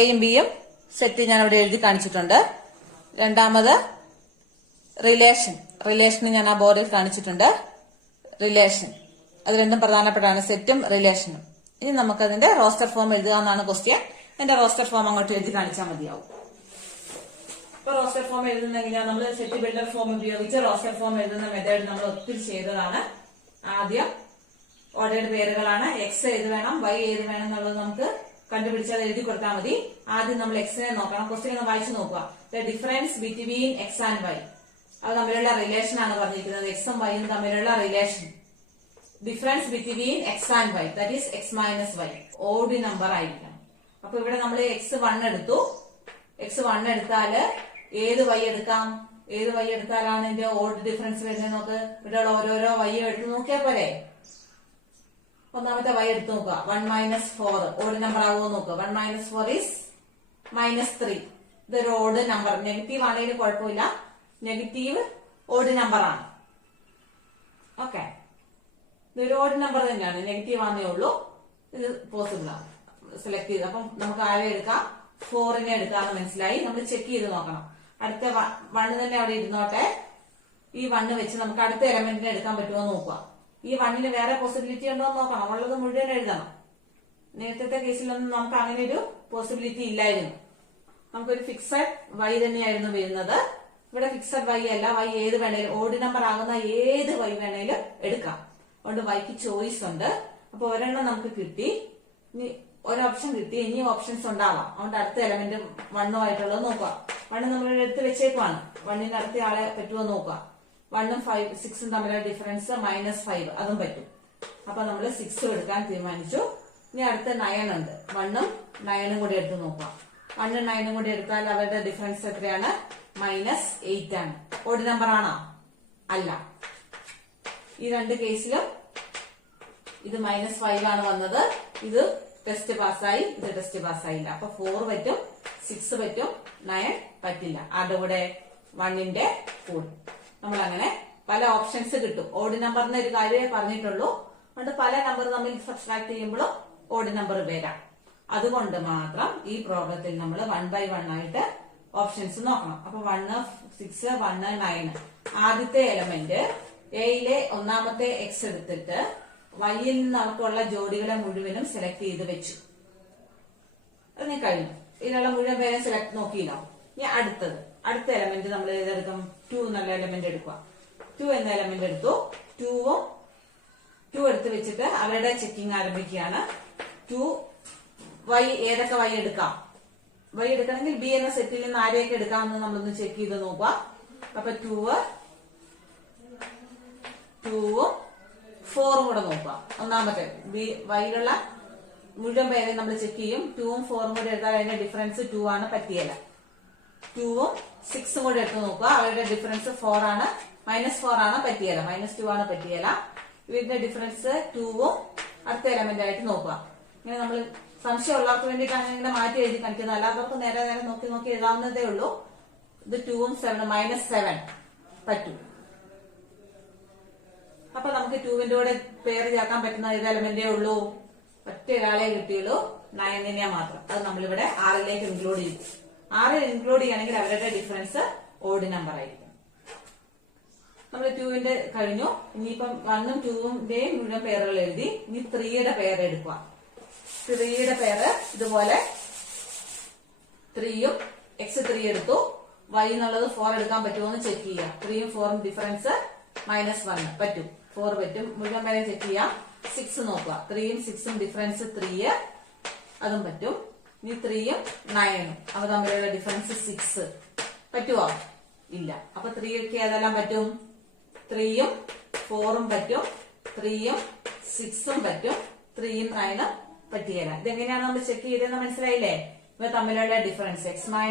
എയും ബിയും സെറ്റ് ഞാൻ ഇവിടെ എഴുതി കാണിച്ചിട്ടുണ്ട്. രണ്ടാമത് റിലേഷൻ ഞാൻ ആ ബോർഡിൽ കാണിച്ചിട്ടുണ്ട്. റിലേഷൻ അത് രണ്ടും പ്രധാനപ്പെട്ടാണ്, സെറ്റും റിലേഷനും. ഇനി നമുക്കതിന്റെ റോസ്റ്റർ ഫോം എഴുതുക എന്നാണ് ക്വസ്റ്റ്യൻ. എന്റെ റോസ്റ്റർ ഫോം അങ്ങോട്ട് എഴുതി കാണിച്ചാൽ മതിയാവും. ഇപ്പൊ റോസ്റ്റർ ഫോം എഴുതുന്നെങ്കിൽ നമ്മൾ സെറ്റ് ബിൽഡർ ഫോം ഉപയോഗിച്ച് റോസ്റ്റർ ഫോം എഴുതുന്ന മെത്തേഡ് നമ്മൾ ഒത്തിരി ചെയ്തതാണ്. ആദ്യം ഓർഡേഡ് പേരുകളാണ്. എക്സ് ഏത് വേണം, വൈ ഏത് വേണം എന്നുള്ളത് നമുക്ക് കണ്ടുപിടിച്ചാൽ എഴുതി കൊടുത്താൽ മതി. ആദ്യം നമ്മൾ എക്സിനെ നോക്കണം. ക്വസ്റ്റ്യൻ ഒന്ന് വായിച്ചു നോക്കുക. The difference between x and y, അത് തമ്മിലുള്ള റിലേഷൻ ആണ് പറഞ്ഞിരിക്കുന്നത്. എക്സും വൈയും തമ്മിലുള്ള relation. Difference between x and y, that is x minus y, odd number ആയിരിക്കണം. അപ്പൊ ഇവിടെ നമ്മൾ എക്സ് 1 എടുത്തു. എക്സ് 1 എടുത്താല് ഏത് വൈ എടുക്കാം? ഏത് വൈ എടുത്താലാണ് ഇതിന്റെ ഓഡ് ഡിഫറൻസ് വരുന്നത് നോക്ക്. ഇവിടെ ഓരോരോ വൈ എടുത്ത് നോക്കിയാൽ പോരെ. ഒന്നാമത്തെ വൈ എടുത്ത് നോക്കുക. 1 മൈനസ് 4 ഓഡ് നമ്പർ ആവുമോ നോക്കുക. 1 മൈനസ് 4 ഈസ് -3. ഇതൊരു ഓഡ് നമ്പർ. നെഗറ്റീവ് ആണെങ്കിലും കുഴപ്പമില്ല. നെഗറ്റീവ് ഓഡ് നമ്പർ ആണ്. ഓക്കെ, ഇതൊരു ഓഡ് നമ്പർ തന്നെയാണ്. നെഗറ്റീവ് ആണെന്നേ ഉള്ളൂ. ഇത് പോസിബിൾ ആണ്. സെലക്ട് ചെയ്ത് അപ്പം നമുക്ക് ആരെ എടുക്കാം? 4നെ എടുക്കാന്ന് മനസ്സിലായി. നമ്മൾ ചെക്ക് ചെയ്ത് നോക്കണം. അടുത്ത 1 തന്നെ അവിടെ ഇരുന്നോട്ടെ. ഈ 1 വെച്ച് നമുക്ക് അടുത്ത എലമെന്റിനെ എടുക്കാൻ പറ്റുമോ നോക്കുക. ഈ 1ന് വേറെ പോസിബിലിറ്റി ഉണ്ടോ എന്ന് നോക്കണം. ഉള്ളത് മുഴുവൻ എഴുതണം. നേരത്തെ കേസിലൊന്നും നമുക്ക് അങ്ങനെ ഒരു പോസിബിലിറ്റി ഇല്ലായിരുന്നു. നമുക്കൊരു ഫിക്സഡ് വൈ തന്നെയായിരുന്നു വരുന്നത്. ഇവിടെ ഫിക്സഡ് വൈ അല്ല. വൈ ഏത് വേണേലും, ഓഡ് നമ്പർ ആകുന്ന ഏത് വൈ വേണേലും എടുക്കാം. അതുകൊണ്ട് വൈക്ക് ചോയ്സ് ഉണ്ട്. അപ്പൊ ഒരെണ്ണം നമുക്ക് കിട്ടി. ഇനി ഒരു ഓപ്ഷൻ കിട്ടി. ഇനി ഓപ്ഷൻസ് ഉണ്ടാവാം. അതുകൊണ്ട് അടുത്ത എലമെന്റ് 1 ആയിട്ടുള്ളത് നോക്കുക. 1 നമ്മൾ എടുത്ത് വെച്ചേക്കുവാണ്. 1ന് അടുത്ത ആളെ പറ്റുമോ നോക്കുക. 1ഉം 6ഉം തമ്മിലുള്ള ഡിഫറൻസ് -5, അതും പറ്റും. അപ്പൊ നമ്മൾ 6 എടുക്കാൻ തീരുമാനിച്ചു. ഇനി അടുത്ത 9 ഉണ്ട്. 1ഉം 9ഉം കൂടി എടുത്ത് നോക്കാം. 1ഉം 9ഉം കൂടി എടുത്താൽ അവരുടെ ഡിഫറൻസ് എത്രയാണ്? -8 ആണ്. ഓഡ് നമ്പർ ആണോ? അല്ല. ഈ രണ്ട് കേസിലും ഇത് -5 ആണ് വന്നത്. ഇത് ടെസ്റ്റ് പാസ്സായി, ഇത് ടെസ്റ്റ് പാസ്സായില്ല. അപ്പൊ 4 പറ്റും, 6 പറ്റും, 9 പറ്റില്ല. ആരുടെ കൂടെ? 1ന്റെ കൂടെ. നമ്മൾ അങ്ങനെ പല ഓപ്ഷൻസ് കിട്ടും. ഓഡ് നമ്പറിന് ഒരു കാര്യമേ പറഞ്ഞിട്ടുള്ളൂ. അതുകൊണ്ട് പല നമ്പർ തമ്മിൽ സബ്സ്ട്രാക്ട് ചെയ്യുമ്പോഴും ഓഡ് നമ്പർ വരാം. അതുകൊണ്ട് മാത്രം ഈ പ്രോബ്ലത്തിൽ നമ്മൾ 1 by 1 ആയിട്ട് ഓപ്ഷൻസ് നോക്കണം. അപ്പൊ 1, 6, 1, 9. ആദ്യത്തെ എലമെന്റ് എയിലെ ഒന്നാമത്തെ എക്സ് എടുത്തിട്ട് വൈയിൽ നിന്ന് നമുക്കുള്ള ജോഡികളെ മുഴുവനും സെലക്ട് ചെയ്ത് വെച്ചു. അത് ഞാൻ കഴിഞ്ഞു. ഇതിനുള്ള മുഴുവൻ പേരെ സെലക്ട് നോക്കിയില്ലോ. ഇനി അടുത്ത എലമെന്റ് നമ്മൾ ഏതെടുക്കും? 2 എന്നുള്ള എലമെന്റ് എടുക്കുക. 2 എന്ന എലമെന്റ് എടുത്തു. 2 എടുത്ത് വെച്ചിട്ട് അവരുടെ ചെക്കിങ് ആരംഭിക്കുകയാണ്. 2 വൈ, ഏതൊക്കെ വൈ എടുക്കാം? വൈ എടുക്കണമെങ്കിൽ ബി എന്ന സെറ്റിൽ നിന്ന് ആരെയൊക്കെ എടുക്കാമെന്ന് നമ്മളൊന്ന് ചെക്ക് ചെയ്ത് നോക്കുക. അപ്പൊ 2ഉം 4ഉം കൂടെ നോക്കുക. ഒന്നാമത്തെ വൈയിലുള്ള മുഴുവൻ പേരെ നമ്മൾ ചെക്ക് ചെയ്യും. 2ഉം 4ഉം കൂടെ എടുത്താൽ അതിന്റെ ഡിഫറൻസ് 2 ആണ്, പറ്റിയല്ല. 2ഉം 6ഉം കൂടെ എടുത്ത് നോക്കുക. അവരുടെ ഡിഫറൻസ് 4 ആണ്, -4 ആണ്, പറ്റിയല്ല. -2 ആണ്, പറ്റിയല്ല. ഇവരുടെ ഡിഫറൻസ് 2ഉം അടുത്ത എലമെന്റ് ആയിട്ട് നോക്കുക. ഇങ്ങനെ നമ്മൾ സംശയമുള്ളവർക്ക് വേണ്ടിയിട്ടാണ് ഇങ്ങനെ മാറ്റി എഴുതി കാണിക്കുന്നത്. അല്ലാത്തവർക്ക് നേരെ നോക്കി എഴുതാവുന്നതേ ഉള്ളൂ. ഇത് 2ഉം 7, -7 പറ്റും. അപ്പൊ നമുക്ക് 2വിന്റെ കൂടെ പേര് ചേർക്കാൻ പറ്റുന്ന ഏത് എലമെന്റേ ഉള്ളൂ? ഒറ്റ ഒരാളെ കിട്ടിയുള്ളൂ, 9നെ മാത്രം. അത് നമ്മളിവിടെ 6ലേക്ക് ഇൻക്ലൂഡ് ചെയ്തു. 6 ഇൻക്ലൂഡ് ചെയ്യണമെങ്കിൽ അവരുടെ ഡിഫറൻസ് ഓഡ് നമ്പർ ആയിരിക്കും. നമ്മൾ 2വിന്റെ കഴിഞ്ഞു. ഇനിയിപ്പം 1ഉം 2ന്റെയും മുഴുവൻ പേരുകൾ എഴുതി. ഇനി 3യുടെ പേര് എടുക്കുക. 3യുടെ പേര് ഇതുപോലെ 3ഉം x3 എടുത്തു. y എന്നുള്ളത് 4 എടുക്കാൻ പറ്റുമോ എന്ന് ചെക്ക് ചെയ്യാം. 3ഉം 4ഉം ഡിഫറൻസ് -1 പറ്റും. 4 പറ്റും. മുഴുവൻ പേരെ ചെക്ക് ചെയ്യാം. 6 നോക്കുക. 3ഉം 6ഉം ഡിഫറൻസ് 3, അതും പറ്റും. ഇനി 3ഉം 9ഉം അവ തമ്മിലുള്ള ഡിഫറൻസ് 6 പറ്റുമോ? ഇല്ല. അപ്പൊ 3ക്ക് ഏതെല്ലാം പറ്റും? 3ഉം 4ഉം പറ്റും, 3ഉം 6ഉം പറ്റും, 3ഉം 9ഉം പറ്റിയല്ല. ഇതെങ്ങനെയാണ് നമ്മൾ ചെക്ക് ചെയ്തതെന്ന് മനസ്സിലായില്ലേ? ഇവ തമ്മിലുള്ള ഡിഫറൻസ് x-y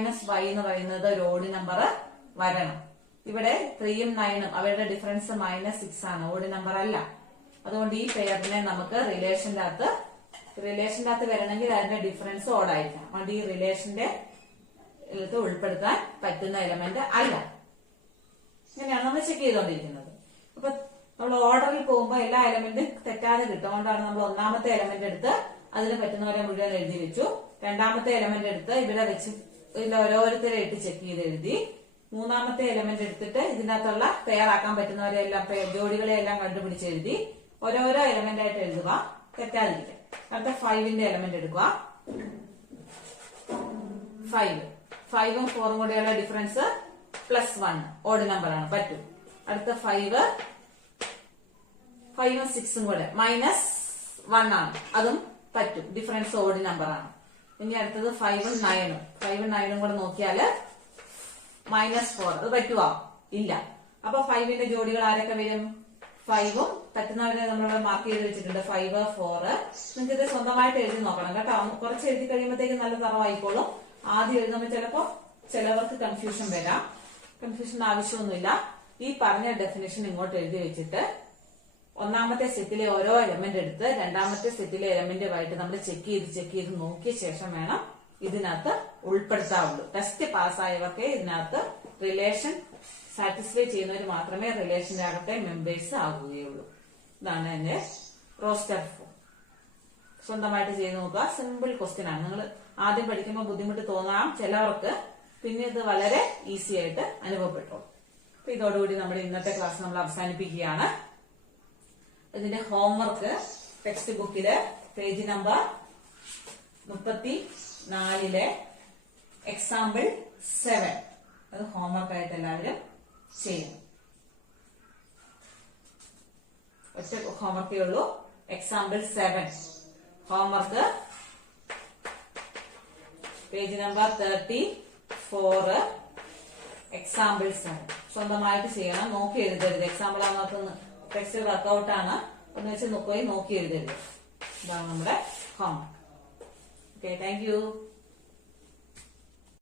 എന്ന് പറയുന്നത് ഒരു ഓഡ് നമ്പർ വരണം. ഇവിടെ 3ഉം 9ഉം അവരുടെ ഡിഫറൻസ് -6 ആണ്, ഓഡ് നമ്പർ അല്ല. അതുകൊണ്ട് ഈ പെയറിനെ നമുക്ക് റിലേഷന്റെ അകത്ത് വരണമെങ്കിൽ അതിന്റെ ഡിഫറൻസ് ഓടായിരിക്കണം. അതുകൊണ്ട് ഈ റിലേഷന്റെ ഉൾപ്പെടുത്താൻ പറ്റുന്ന എലമെന്റ് അല്ല. ഇങ്ങനെയാണ് നമ്മൾ ചെക്ക് ചെയ്തുകൊണ്ടിരിക്കുന്നത്. അപ്പൊ നമ്മൾ ഓർഡറിൽ പോകുമ്പോൾ എല്ലാ എലമെന്റും തെറ്റാതെ കിട്ടും. അതുകൊണ്ടാണ് നമ്മൾ ഒന്നാമത്തെ എലമെന്റ് എടുത്ത് അതിന് പറ്റുന്നവരെ മുഴുവൻ എഴുതി വെച്ചു. രണ്ടാമത്തെ എലമെന്റ് എടുത്ത് ഇവിടെ വെച്ച് ഇതിൽ ഓരോരുത്തരെ ഇട്ട് ചെക്ക് ചെയ്ത് എഴുതി. മൂന്നാമത്തെ എലമെന്റ് എടുത്തിട്ട് ഇതിനകത്തുള്ള പെയറാക്കാൻ പറ്റുന്നവരെ എല്ലാം ജോഡികളെ എല്ലാം കണ്ടുപിടിച്ച് എഴുതി. ഓരോരോ എലമെന്റ് ആയിട്ട് എഴുതുക, തെറ്റാതിരിക്കാം. അടുത്ത 5ന്റെ എലമെന്റ് എടുക്കുക. 5ഉം 4ഉം കൂടെയുള്ള ഡിഫറൻസ് +1, ഓഡ് നമ്പർ ആണ്, പറ്റും. അടുത്ത 5ഉം 6ഉം കൂടെ -1 ആണ്, അതും പറ്റും, ഡിഫറൻസ് ഓഡ് നമ്പർ ആണ്. ഇനി അടുത്തത് 5ഉം 9ഉം കൂടെ നോക്കിയാല് -4, അത് പറ്റുവാ? ഇല്ല. അപ്പൊ 5ന്റെ ജോഡികൾ ആരൊക്കെ വരും? 5ഉം പറ്റുന്നവരെ നമ്മളിവിടെ മാർക്ക് ചെയ്ത് വെച്ചിട്ടുണ്ട്. 5, 4. നിങ്ങൾക്ക് ഇത് സ്വന്തമായിട്ട് എഴുതി നോക്കണം കേട്ടോ. കുറച്ച് എഴുതി കഴിയുമ്പോഴത്തേക്ക് നല്ല തറവായിക്കോളും. ആദ്യം എഴുതുമ്പോൾ ചിലപ്പോ ചിലവർക്ക് കൺഫ്യൂഷൻ വരാം. കൺഫ്യൂഷൻ ആവശ്യമൊന്നുമില്ല. ഈ പറഞ്ഞ ഡെഫിനേഷൻ ഇങ്ങോട്ട് എഴുതി വെച്ചിട്ട് ഒന്നാമത്തെ സെറ്റിലെ ഓരോ എലമെന്റ് എടുത്ത് രണ്ടാമത്തെ സെറ്റിലെ എലമെന്റുമായിട്ട് നമ്മൾ ചെക്ക് ചെയ്ത് നോക്കിയ ശേഷം വേണം ഇതിനകത്ത് ഉൾപ്പെടുത്താവുള്ളൂ. ടെസ്റ്റ് പാസ്സായവർക്ക് ഇതിനകത്ത് റിലേഷൻ സാറ്റിസ്ഫൈ ചെയ്യുന്നവർ മാത്രമേ റിലേഷന്റെ അകത്തെ മെമ്പേഴ്സ് ആകുകയുള്ളൂ. ഇതാണ് എന്റെ റോസ്റ്റർ ഫോം. സ്വന്തമായിട്ട് ചെയ്ത് നോക്കുക. സിമ്പിൾ ക്വസ്റ്റ്യൻ ആണ്. നിങ്ങൾ ആദ്യം പഠിക്കുമ്പോൾ ബുദ്ധിമുട്ട് തോന്നാം ചിലവർക്ക്, പിന്നെ ഇത് വളരെ ഈസി ആയിട്ട് അനുഭവപ്പെട്ടു. അപ്പൊ ഇതോടുകൂടി നമ്മുടെ ഇന്നത്തെ ക്ലാസ് നമ്മൾ അവസാനിപ്പിക്കുകയാണ്. ഇതിന്റെ ഹോംവർക്ക് ടെക്സ്റ്റ് ബുക്കില് പേജ് നമ്പർ 34 എക്സാമ്പിൾ 7 അത് ഹോംവർക്ക് ആയിട്ട് എല്ലാവരും ചെയ്യണം. ഒറ്റ ഹോംവർക്കേ ഉള്ളൂ. Example 7 homework page number 34 example 7 സ്വന്തമായിട്ട് ചെയ്യണം. നോക്കി എഴുതരുത്. എക്സാമ്പിൾ ആകുന്ന ടെക്സ്റ്റ് വർക്കൗട്ട് ആണ്. ഒന്ന് വെച്ച് നോക്കി എഴുതരുത്. ഇതാണ് നമ്മുടെ ഹോംവർക്ക്. Okay, thank you.